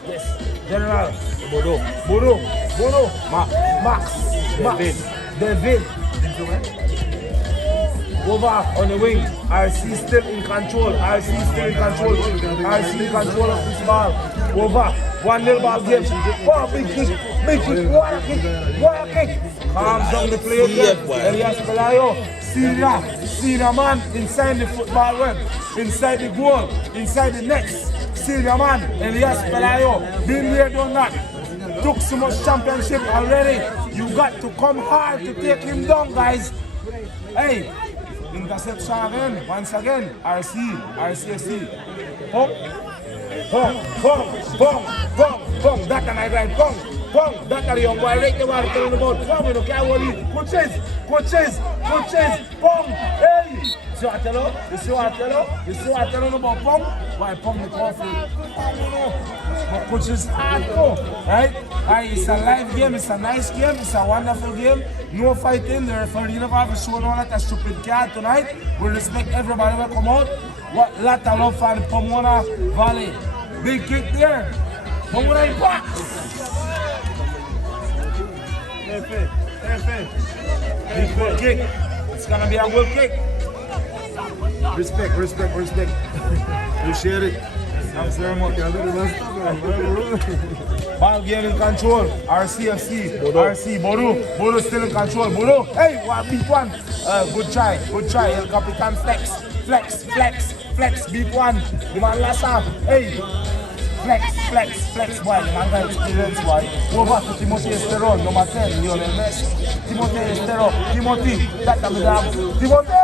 yes, General. Bodo. Max. David. Over on the wing. RC still in control. RC in control of this ball. Over. 1-0 ball game. Oh, big kick. What a kick. Calms down the play again. Elias Pelayo. Senior man inside the football web. Inside the goal. Inside the net. Senior man, Elias Pelayo, been there, done that. took so much championship already. You got to come hard to take him down, guys. Hey, interception again, once again. RCFC. Pong. That and I right, Pong. That are young boy, right the one telling about Pong, you know, can't worry. Coaches, Pong. Hey, you see what I tell you about Pong? Why Pong the coffee? But coaches hard though, right? It's a live game, it's a nice game, it's a wonderful game. No fighting, the referee never have shown all that a stupid card tonight. We respect everybody will come out. What lot of love for the Pomona Valley. Big kick there. Pomona in back. Big good kick. It's gonna be a good kick. Respect. Appreciate it. Thanks very much. Ball game in control. RCFC. Bodo still in control. Bodo. Hey, what beat one? Good try. El Capitan flex. Beat one. The man last half. Hey. Flex, boy. The man got experience, boy. Over to Timothy Estero, number 10. Lionel Messi. Timothy Estero. Timothy. That's the dog. Timothy.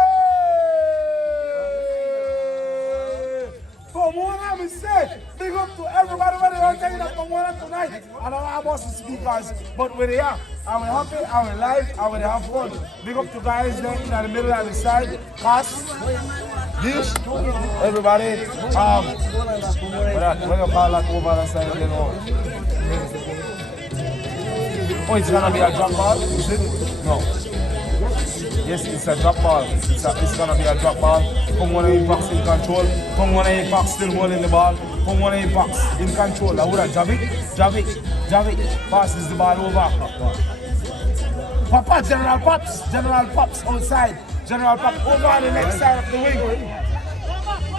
Pomona, me say, big up to everybody when they are taking up Pomona tonight. I don't know about the speakers, but where they are, are we happy, are we live, are we have fun? Big up to guys there in the middle and the side. Pass, dish, everybody. When you call that over the side, you know. Oh, it's gonna be a drop ball, is it? No. Yes, it's a drop ball. It's gonna be a drop ball. Pomona Impacts in control. Pomona Impacts still holding the ball. Pomona Impacts in control. Ahora Javik passes the ball over. Papa, General Pops outside. General Pops over on the next side of the wing.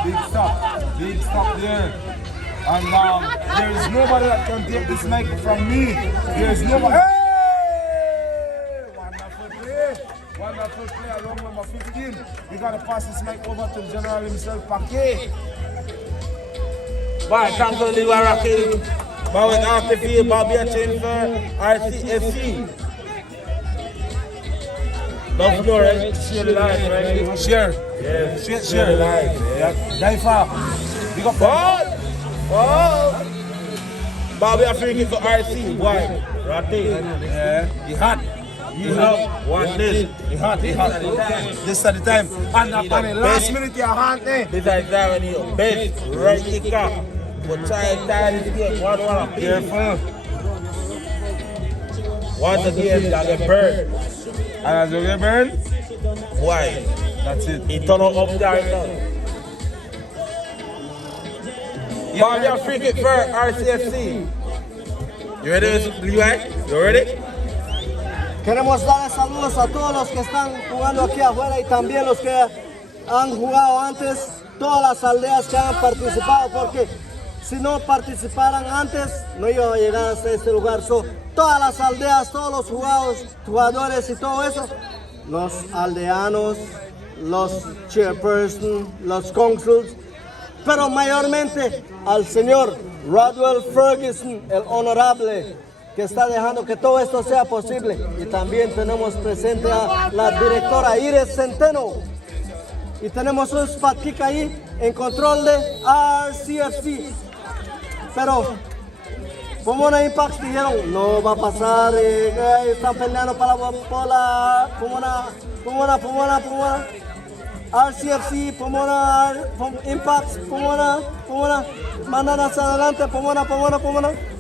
Big stop there. And there is nobody that can take this mic from me. There is nobody. Hey! Wonderful play along number 15. We gotta pass this mic over to the general himself, Paquet. Bye, thank you, Liwa Rocky. But with after field, Bobby a change for RCFC. Don't know, right? Share the live, right? Share. Yes. Share the live. Yeah. DYFA. Big up. Ball. Bobby a free kick for RC. Why? Rocky. Yeah. He hot. Watch this. He hot. This is the time. And the last minute, you hot there. This is the time when you best right kick up. But try this game. One. Careful. Once again, you get burned. And as you get burned, why? That's it. He turn up there now. Bobby a free kick for RCFC. You ready, Levi? You ready? Queremos darles saludos a todos los que están jugando aquí afuera y también los que han jugado antes, todas las aldeas que han participado, porque si no participaran antes, no iban a llegar hasta este lugar. Todas las aldeas, todos los jugadores y todo eso, los aldeanos, los chairpersons, los consuls, pero mayormente al señor Rodwell Ferguson, el honorable, que está dejando que todo esto sea posible. Y también tenemos presente a la directora Iris Centeno. Y tenemos un spot kick ahí en control de RCFC. Pero Pomona Impacts dijeron, no va a pasar, están peleando para la Pomona. RCFC, Pomona, Impacts, Pomona, mandan hacia adelante, Pomona.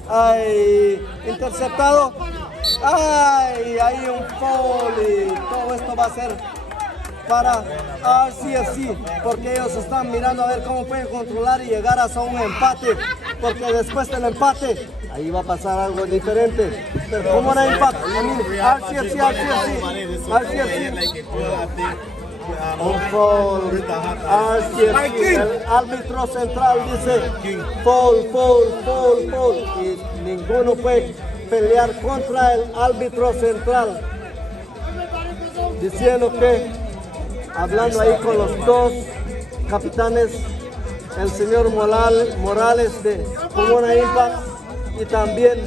Ay, interceptado. Ay, hay un foul y todo esto va a ser para RCFC, porque ellos están mirando a ver cómo pueden controlar y llegar hasta un empate, porque después del empate ahí va a pasar algo diferente. Pero como no hay impacto, RCFC. Un foul. RCFC, el árbitro central dice foul, y ninguno puede pelear contra el árbitro central, diciendo que, hablando ahí con los dos capitanes, el señor Morales de Pomona Impact y también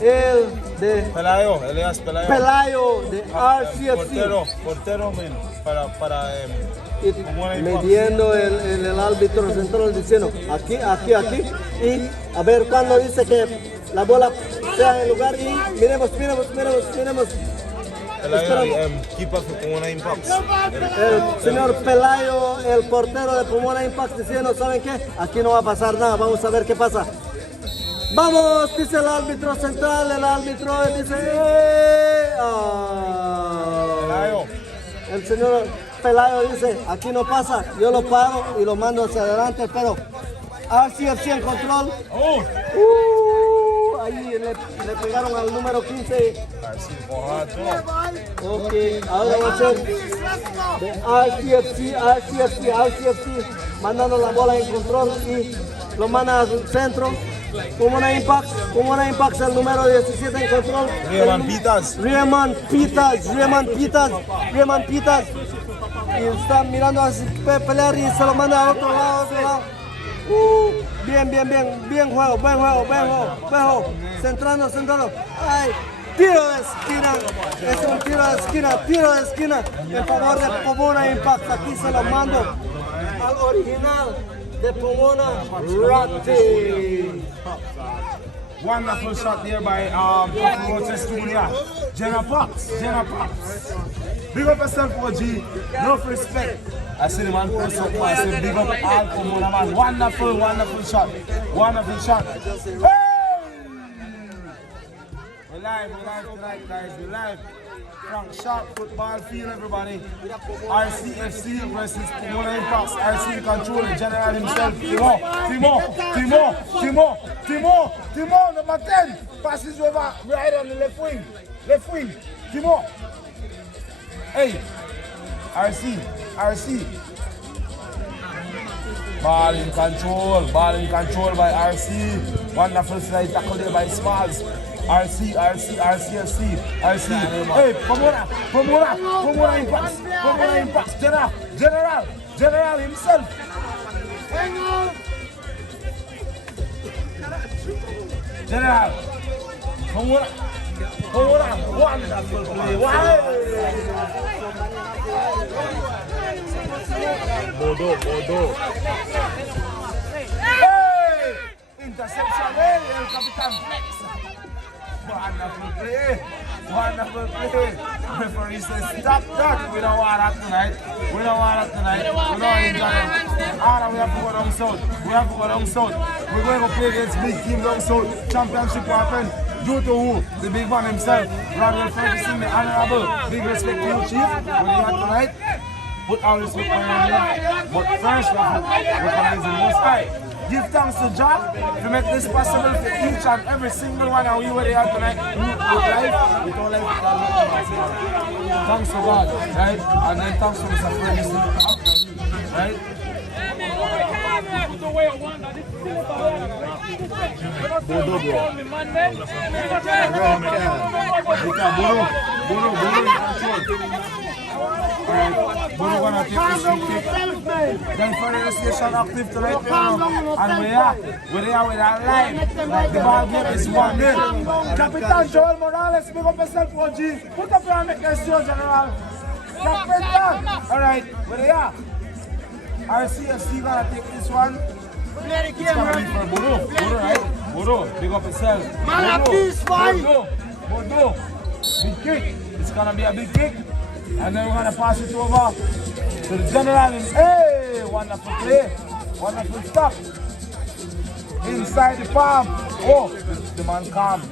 el de Pelayo, Elias Pelayo. Pelayo de RCFC. Portero, men, para Y midiendo el árbitro central diciendo aquí. Y a ver cuando dice que la bola sea en lugar y miremos. Keeper for Pomona Impacts. El señor Pelayo, el portero de Pomona Impact diciendo, ¿saben qué? Aquí no va a pasar nada, vamos a ver qué pasa. Vamos, dice el árbitro central, el árbitro dice, el señor Pelayo dice, aquí no pasa, yo lo paro y lo mando hacia adelante, pero RCFC en control. Ahí le pegaron al número 15. Ok, ahora va a ser de RCFC, mandando la bola en control y lo manda al centro. Pomona Impact, el número 17 en control. Riemann Pitas. Y está mirando a pelear y se lo manda a otro lado. Bien juego, buen juego. Centrando. Ay, tiro de esquina. Es un tiro de esquina en favor de Pomona Impact. Aquí se lo mando al original de Pomona Rugby. Wonderful shot there by Jenna Pops. Big up yourself, OG. Enough respect. I see the man press up. I say big up all Pomona man. Wonderful shot. Hey! We're live tonight, guys. We're live. From Sharp Football Field, everybody. RCFC versus Pomona Impacts. RC controlling General himself. Timo, number 10. Passes over right on the left wing. Timo. Hey, RC. Ball in control by RC. Wonderful slide tackle there by Smalls. RCFC. Hey, Pomona Impacts. General himself. General. Pomona. Wonderful play. Bodo. Hey! Interception, el capitán Flex. Wonderful play. Referee says, stop that. We don't want that tonight. We don't enjoy it. All we have to go down south. We're going to play against big team down south. Championship happen. Due to who? The big man himself. Rodwell Ferguson, the honorable. Big respect to you, Chief. What do you have tonight? Put all respect on you. But first, we have to recognize the most high. Give thanks to Jah to make this possible for each and every single one of you where they are tonight. With our life, thanks to God, right? And then thanks to Mr. Ferguson, right? Bono gonna take this free kick. Then for station active tonight, and we are with our line. The ball game is 1-0. Captain Joel Morales, big up yourself, OG. Put up your hand against you, General. Captain, all right, where they are. RCFC gonna take this one. It's gonna be for Bodo, right? Bodo, big up yourself. Bodo, big kick. It's gonna be a big kick. And then we're gonna pass it over to the general. Hey, wonderful play. Wonderful stop. Inside the palm. Oh, the man calm.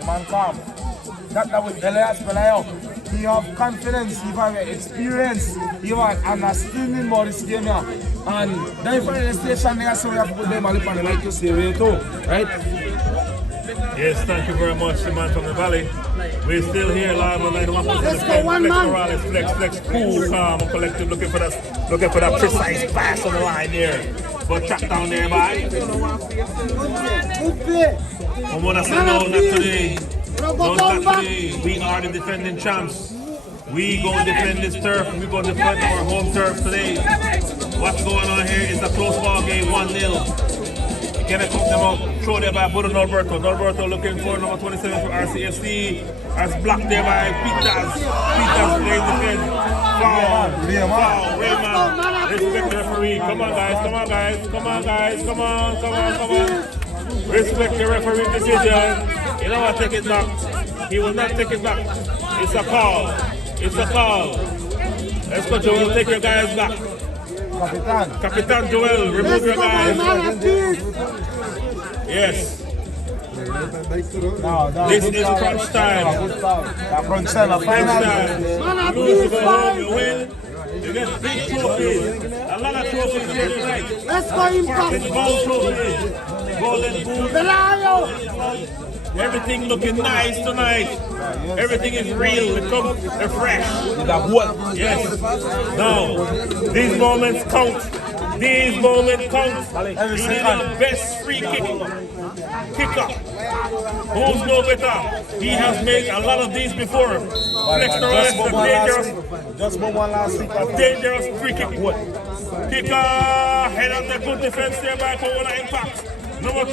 That was Elias Pelayo. He have confidence, he have experience, he have understanding about this game here. And then for the station there, so we have to put them a lip on the like you say way too, right? Yes, thank you very much, the man from the valley. We're still here live on 91%. Let's go, one man. Morales, flex, cool, calm, and collective, looking for that precise pass on the line there. But track down there, boy. Pomona said no, not today. No, not today. We are the defending champs. We go defend this turf. We go defend our home turf today. What's going on here is a close ball game, 1-0. Can I come them out? Throw there by Budo Norberto. Norberto looking for number 27 for RCFC. As blocked there by Peters. Peters plays the defense. Foul. Raymond. Respect the referee. Come on, guys. Come on, guys. Come on, guys. Come on. Come on. Come on. Respect the referee decision. You know what? Take it back. He will not take it back. It's a call. It's a call. Let's go, Joel. Take your guys back. Capitan Joel, remove your guys. Yes. This is crunch time. Crunch time. Final. You lose, you go home, you win. You get big trophies. A lot of trophies here tonight. Let's go Impact. Gold trophies. Golden boot. Everything looking nice tonight. Everything is real. They're fresh. Yes. No. These moments count. These moments count. You need the best free kicker. Who's no better? He has made a lot of these before. Flex the rest, the dangerous free kick. Kicker, head of the good defense there by Corona Impact. Number 2,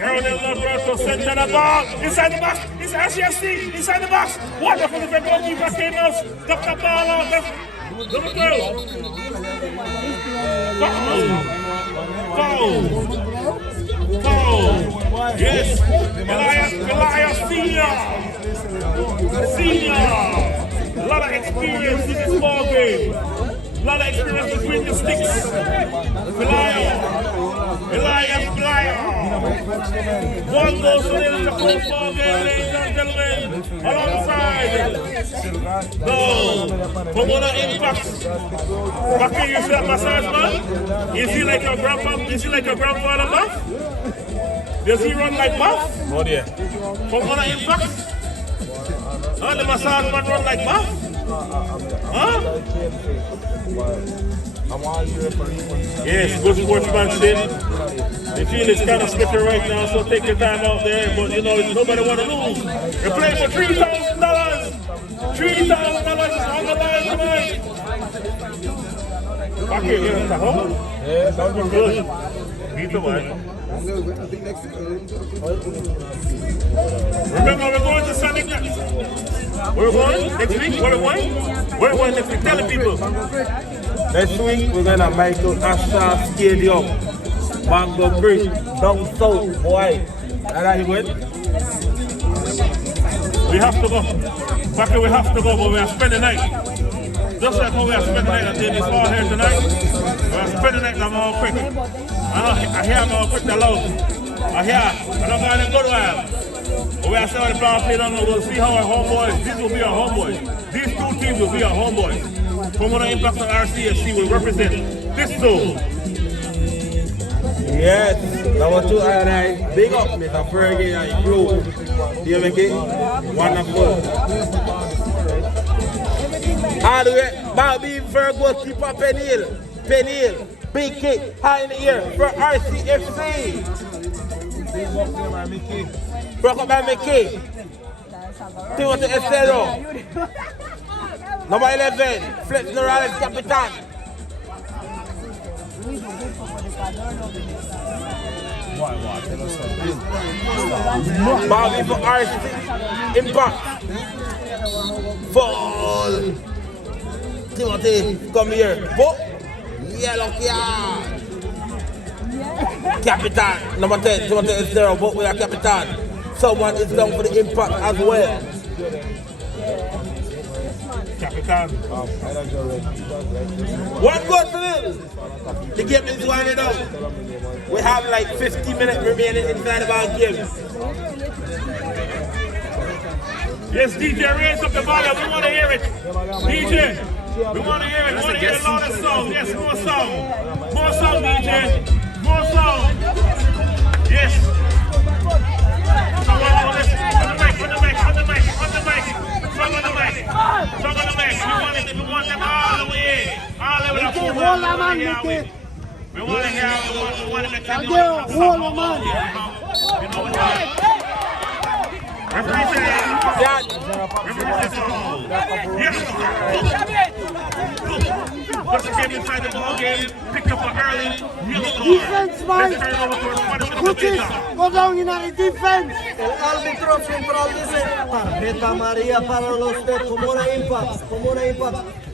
Aaron Norberto center the ball. Inside the box. It's RCFC. Inside the box. Wonderful defense. Goalkeeper came out. Duck the ball out. Number 2. Foul. Yes. Elias Senior. A lot of experience in this ball game. A lot of experience between the sticks. Elias Blyer. One goes to the football game, ladies and gentlemen. Alongside. No. Pomona Impact. Back here, you see that massage man? Is he like your grandpa? Is he like your grandfather, Muff? Does he run like Muff? Oh dear. Pomona Impact? Oh, the massage man run like Muff? Huh? Yes, good sportsmanship. The field is kind of slippery right now, so take your time out there. But you know, nobody want to lose. You're playing for $3,000. $3,000 is on the line tonight. Back here, you're at home? Yeah, sounds good. Beat the one. Remember, we're going to Sonic next. We're going next week. Where are we going? Where are we going next week? Tell the people. Next week, we're going to Michael Asher Stadium. Mango Bridge, down south, boy. Are you good? We have to go. Back here, we have to go, but we are spending the night. Just like how we are spending the night at this hall here tonight. We are spending the night now more quick. I hear more quick than loud. I hear. I'm not going to go to while. But we are still on the plan play down. We'll see how our homeboys, these will be our homeboys. These two teams will be our homeboys. Pomona Impact and RCFC will represent this zone. Yes, number 2 and big up Mr. Fergie and your crew. Do you make it? Wonderful. All the way, Bobby Virgo, keeper Penil, big kick, high in the air for RCFC. Broke up by Mickey. Timothy Estero. Number 11, Flex Norales, Capitan. Bobby for RC Impact. Fall. Timothy, come here. Book. Yellow card. Capitan, number 10, Timothy is there, book with a Capitan. Someone is down for the Impact as well. Capitan. One goal for them. The game is winding up. We have like 50 minutes remaining inside of our game. Yes, DJ, raise up the volume. We want to hear it. DJ, we want to hear it. We want to hear the loudest song. Yes, more song. More song, DJ. More song. Yes. On the mic. We want them all the way in. All the way to full. We want to hear it. We want to make them know. Just came inside the ball game, picked up an early yellow card. Defense, man. Let's turn it over to our Cuchis, go down in the defense. El árbitro central dice tarjeta amarilla para los de Pomona Impact.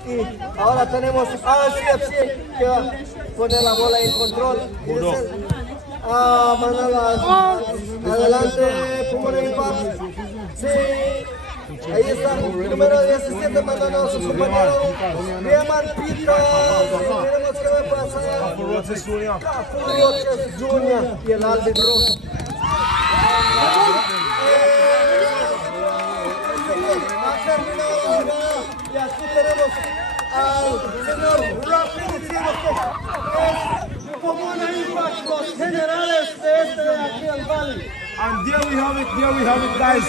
Y ahora tenemos a CFC que va a poner la bola en control. Y dice, adelante Pomona Impact. Sí. Ahí está, número 17 mandando a su compañero. Riemann Pita. Veremos qué va a pasar. Roches Junior. Roches Junior y el árbitro. Y aquí tenemos al señor Rafi diciendo que es Pomona Impact, los generales de este de aquí al Valle. And there we have it, guys.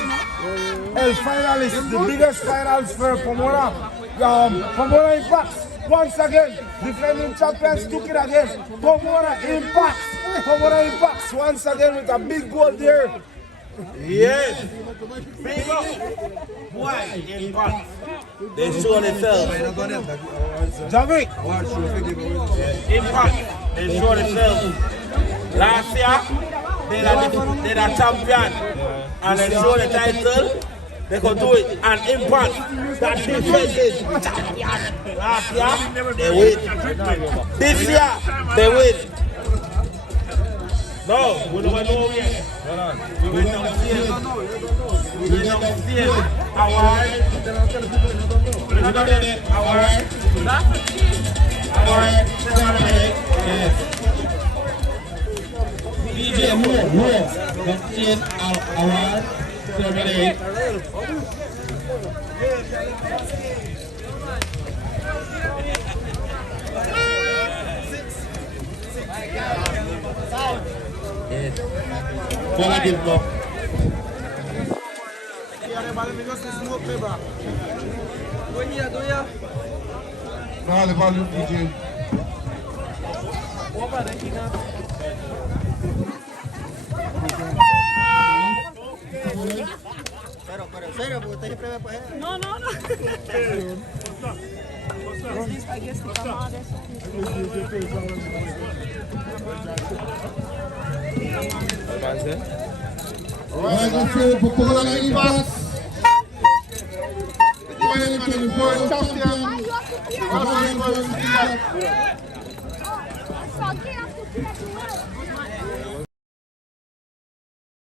El finalist, the biggest finals for Pomona. Pomona Impact, once again, defending champions took it again. Pomona Impact, once again with a big goal there. Yes. Big up. Why? Impact. They show themselves. Javik. Impact. They show themselves. Last year, they're the champion. And they show the title. They could do it. And Impact, that defense champion. Last year, they win. This year, they win. No, we don't know yet. We went downstairs. We went downstairs. Award. We got it. Award. Award. Yes. DJ Moore. Downstairs. Award. Terminate. Yes. Bola give up. Vale, DJ. Serio, porque usted siempre me puede. No. I guess the camada es Right, let's go for Pomona Impact. 2024 champion. Só quem